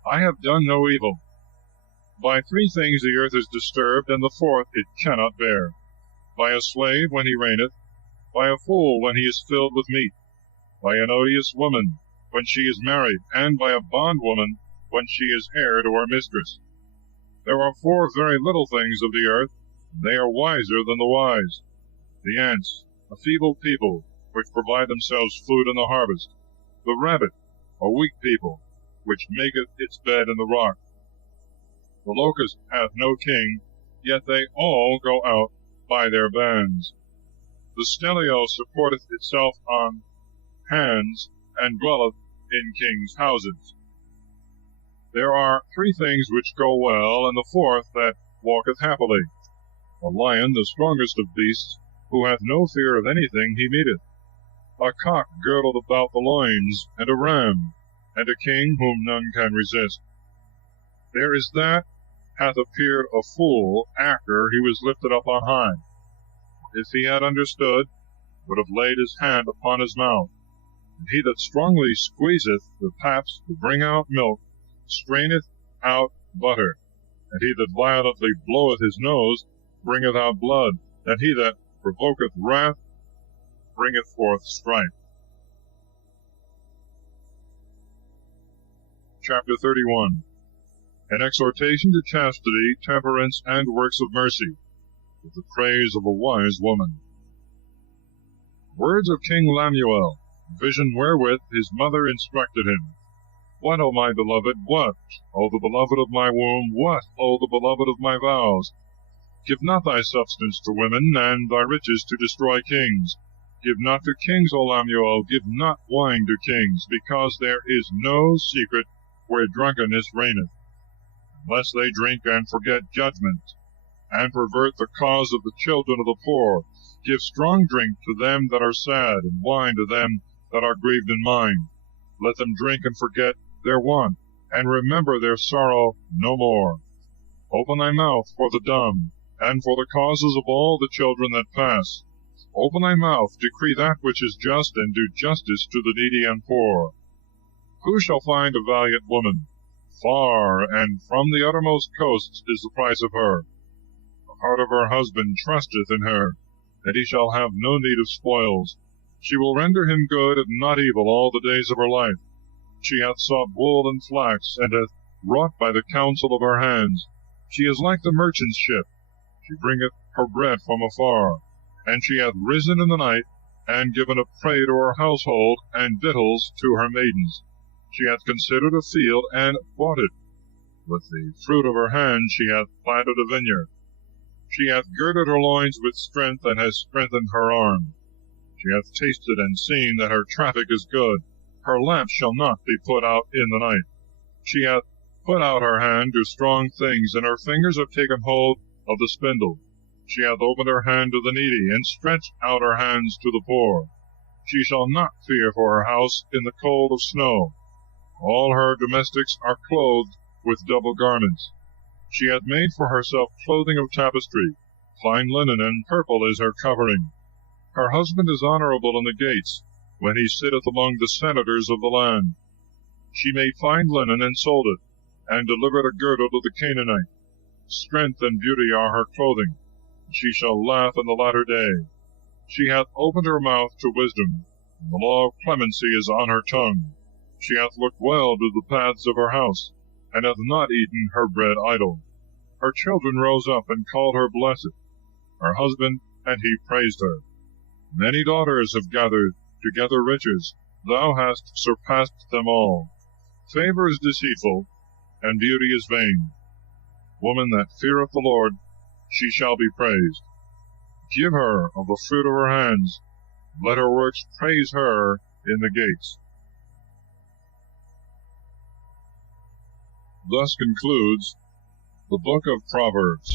I have done no evil. By 3 things the earth is disturbed, and the 4th it cannot bear. By a slave when he reigneth, by a fool when he is filled with meat, by an odious woman when she is married, and by a bondwoman when she is heir to her mistress. There are 4 very little things of the earth, and they are wiser than the wise. The ants, a feeble people, which provide themselves food in the harvest. The rabbit, a weak people, which maketh its bed in the rock. The locust hath no king, yet they all go out by their bands. The stelio supporteth itself on hands, and dwelleth in kings' houses. There are 3 things which go well, and the 4th that walketh happily. A lion, the strongest of beasts, who hath no fear of anything he meeteth. A cock girdled about the loins, and a ram, and a king whom none can resist. There is that hath appeared a fool after he was lifted up on high. If he had understood, would have laid his hand upon his mouth. And he that strongly squeezeth the paps to bring out milk, straineth out butter. And he that violently bloweth his nose, bringeth out blood. And he that provoketh wrath, bringeth forth strife. Chapter 31. An exhortation to chastity, temperance, and works of mercy, with the praise of a wise woman. Words of King Lemuel, vision wherewith his mother instructed him. What, O my beloved, what, O the beloved of my womb, what, O the beloved of my vows? Give not thy substance to women, and thy riches to destroy kings. Give not to kings, O Lemuel, give not wine to kings, because there is no secret where drunkenness reigneth, unless they drink and forget judgment, and pervert the cause of the children of the poor. Give strong drink to them that are sad, and wine to them that are grieved in mind. Let them drink and forget their want, and remember their sorrow no more. Open thy mouth for the dumb, and for the causes of all the children that pass. Open thy mouth, decree that which is just, and do justice to the needy and poor. Who shall find a valiant woman? Far, and from the uttermost coasts is the price of her. The heart of her husband trusteth in her, and he shall have no need of spoils. She will render him good and not evil all the days of her life. She hath sought wool and flax, and hath wrought by the counsel of her hands. She is like the merchant's ship. She bringeth her bread from afar. And she hath risen in the night, and given a prey to her household, and victuals to her maidens. She hath considered a field, and bought it. With the fruit of her hand she hath planted a vineyard. She hath girded her loins with strength, and has strengthened her arm. She hath tasted and seen that her traffic is good. Her lamp shall not be put out in the night. She hath put out her hand to strong things, and her fingers have taken hold of the spindle. She hath opened her hand to the needy, and stretched out her hands to the poor. She shall not fear for her house in the cold of snow. All her domestics are clothed with double garments. She hath made for herself clothing of tapestry. Fine linen and purple is her covering. Her husband is honorable in the gates, when he sitteth among the senators of the land. She made fine linen and sold it, and delivered a girdle to the Canaanite. Strength and beauty are her clothing. She shall laugh in the latter day. She hath opened her mouth to wisdom, and the law of clemency is on her tongue. She hath looked well to the paths of her house, and hath not eaten her bread idle. Her children rose up and called her blessed. Her husband, and he praised her. Many daughters have gathered together riches. Thou hast surpassed them all. Favor is deceitful, and beauty is vain. Woman that feareth the Lord, she shall be praised. Give her of the fruit of her hands. Let her works praise her in the gates. Thus concludes the book of Proverbs.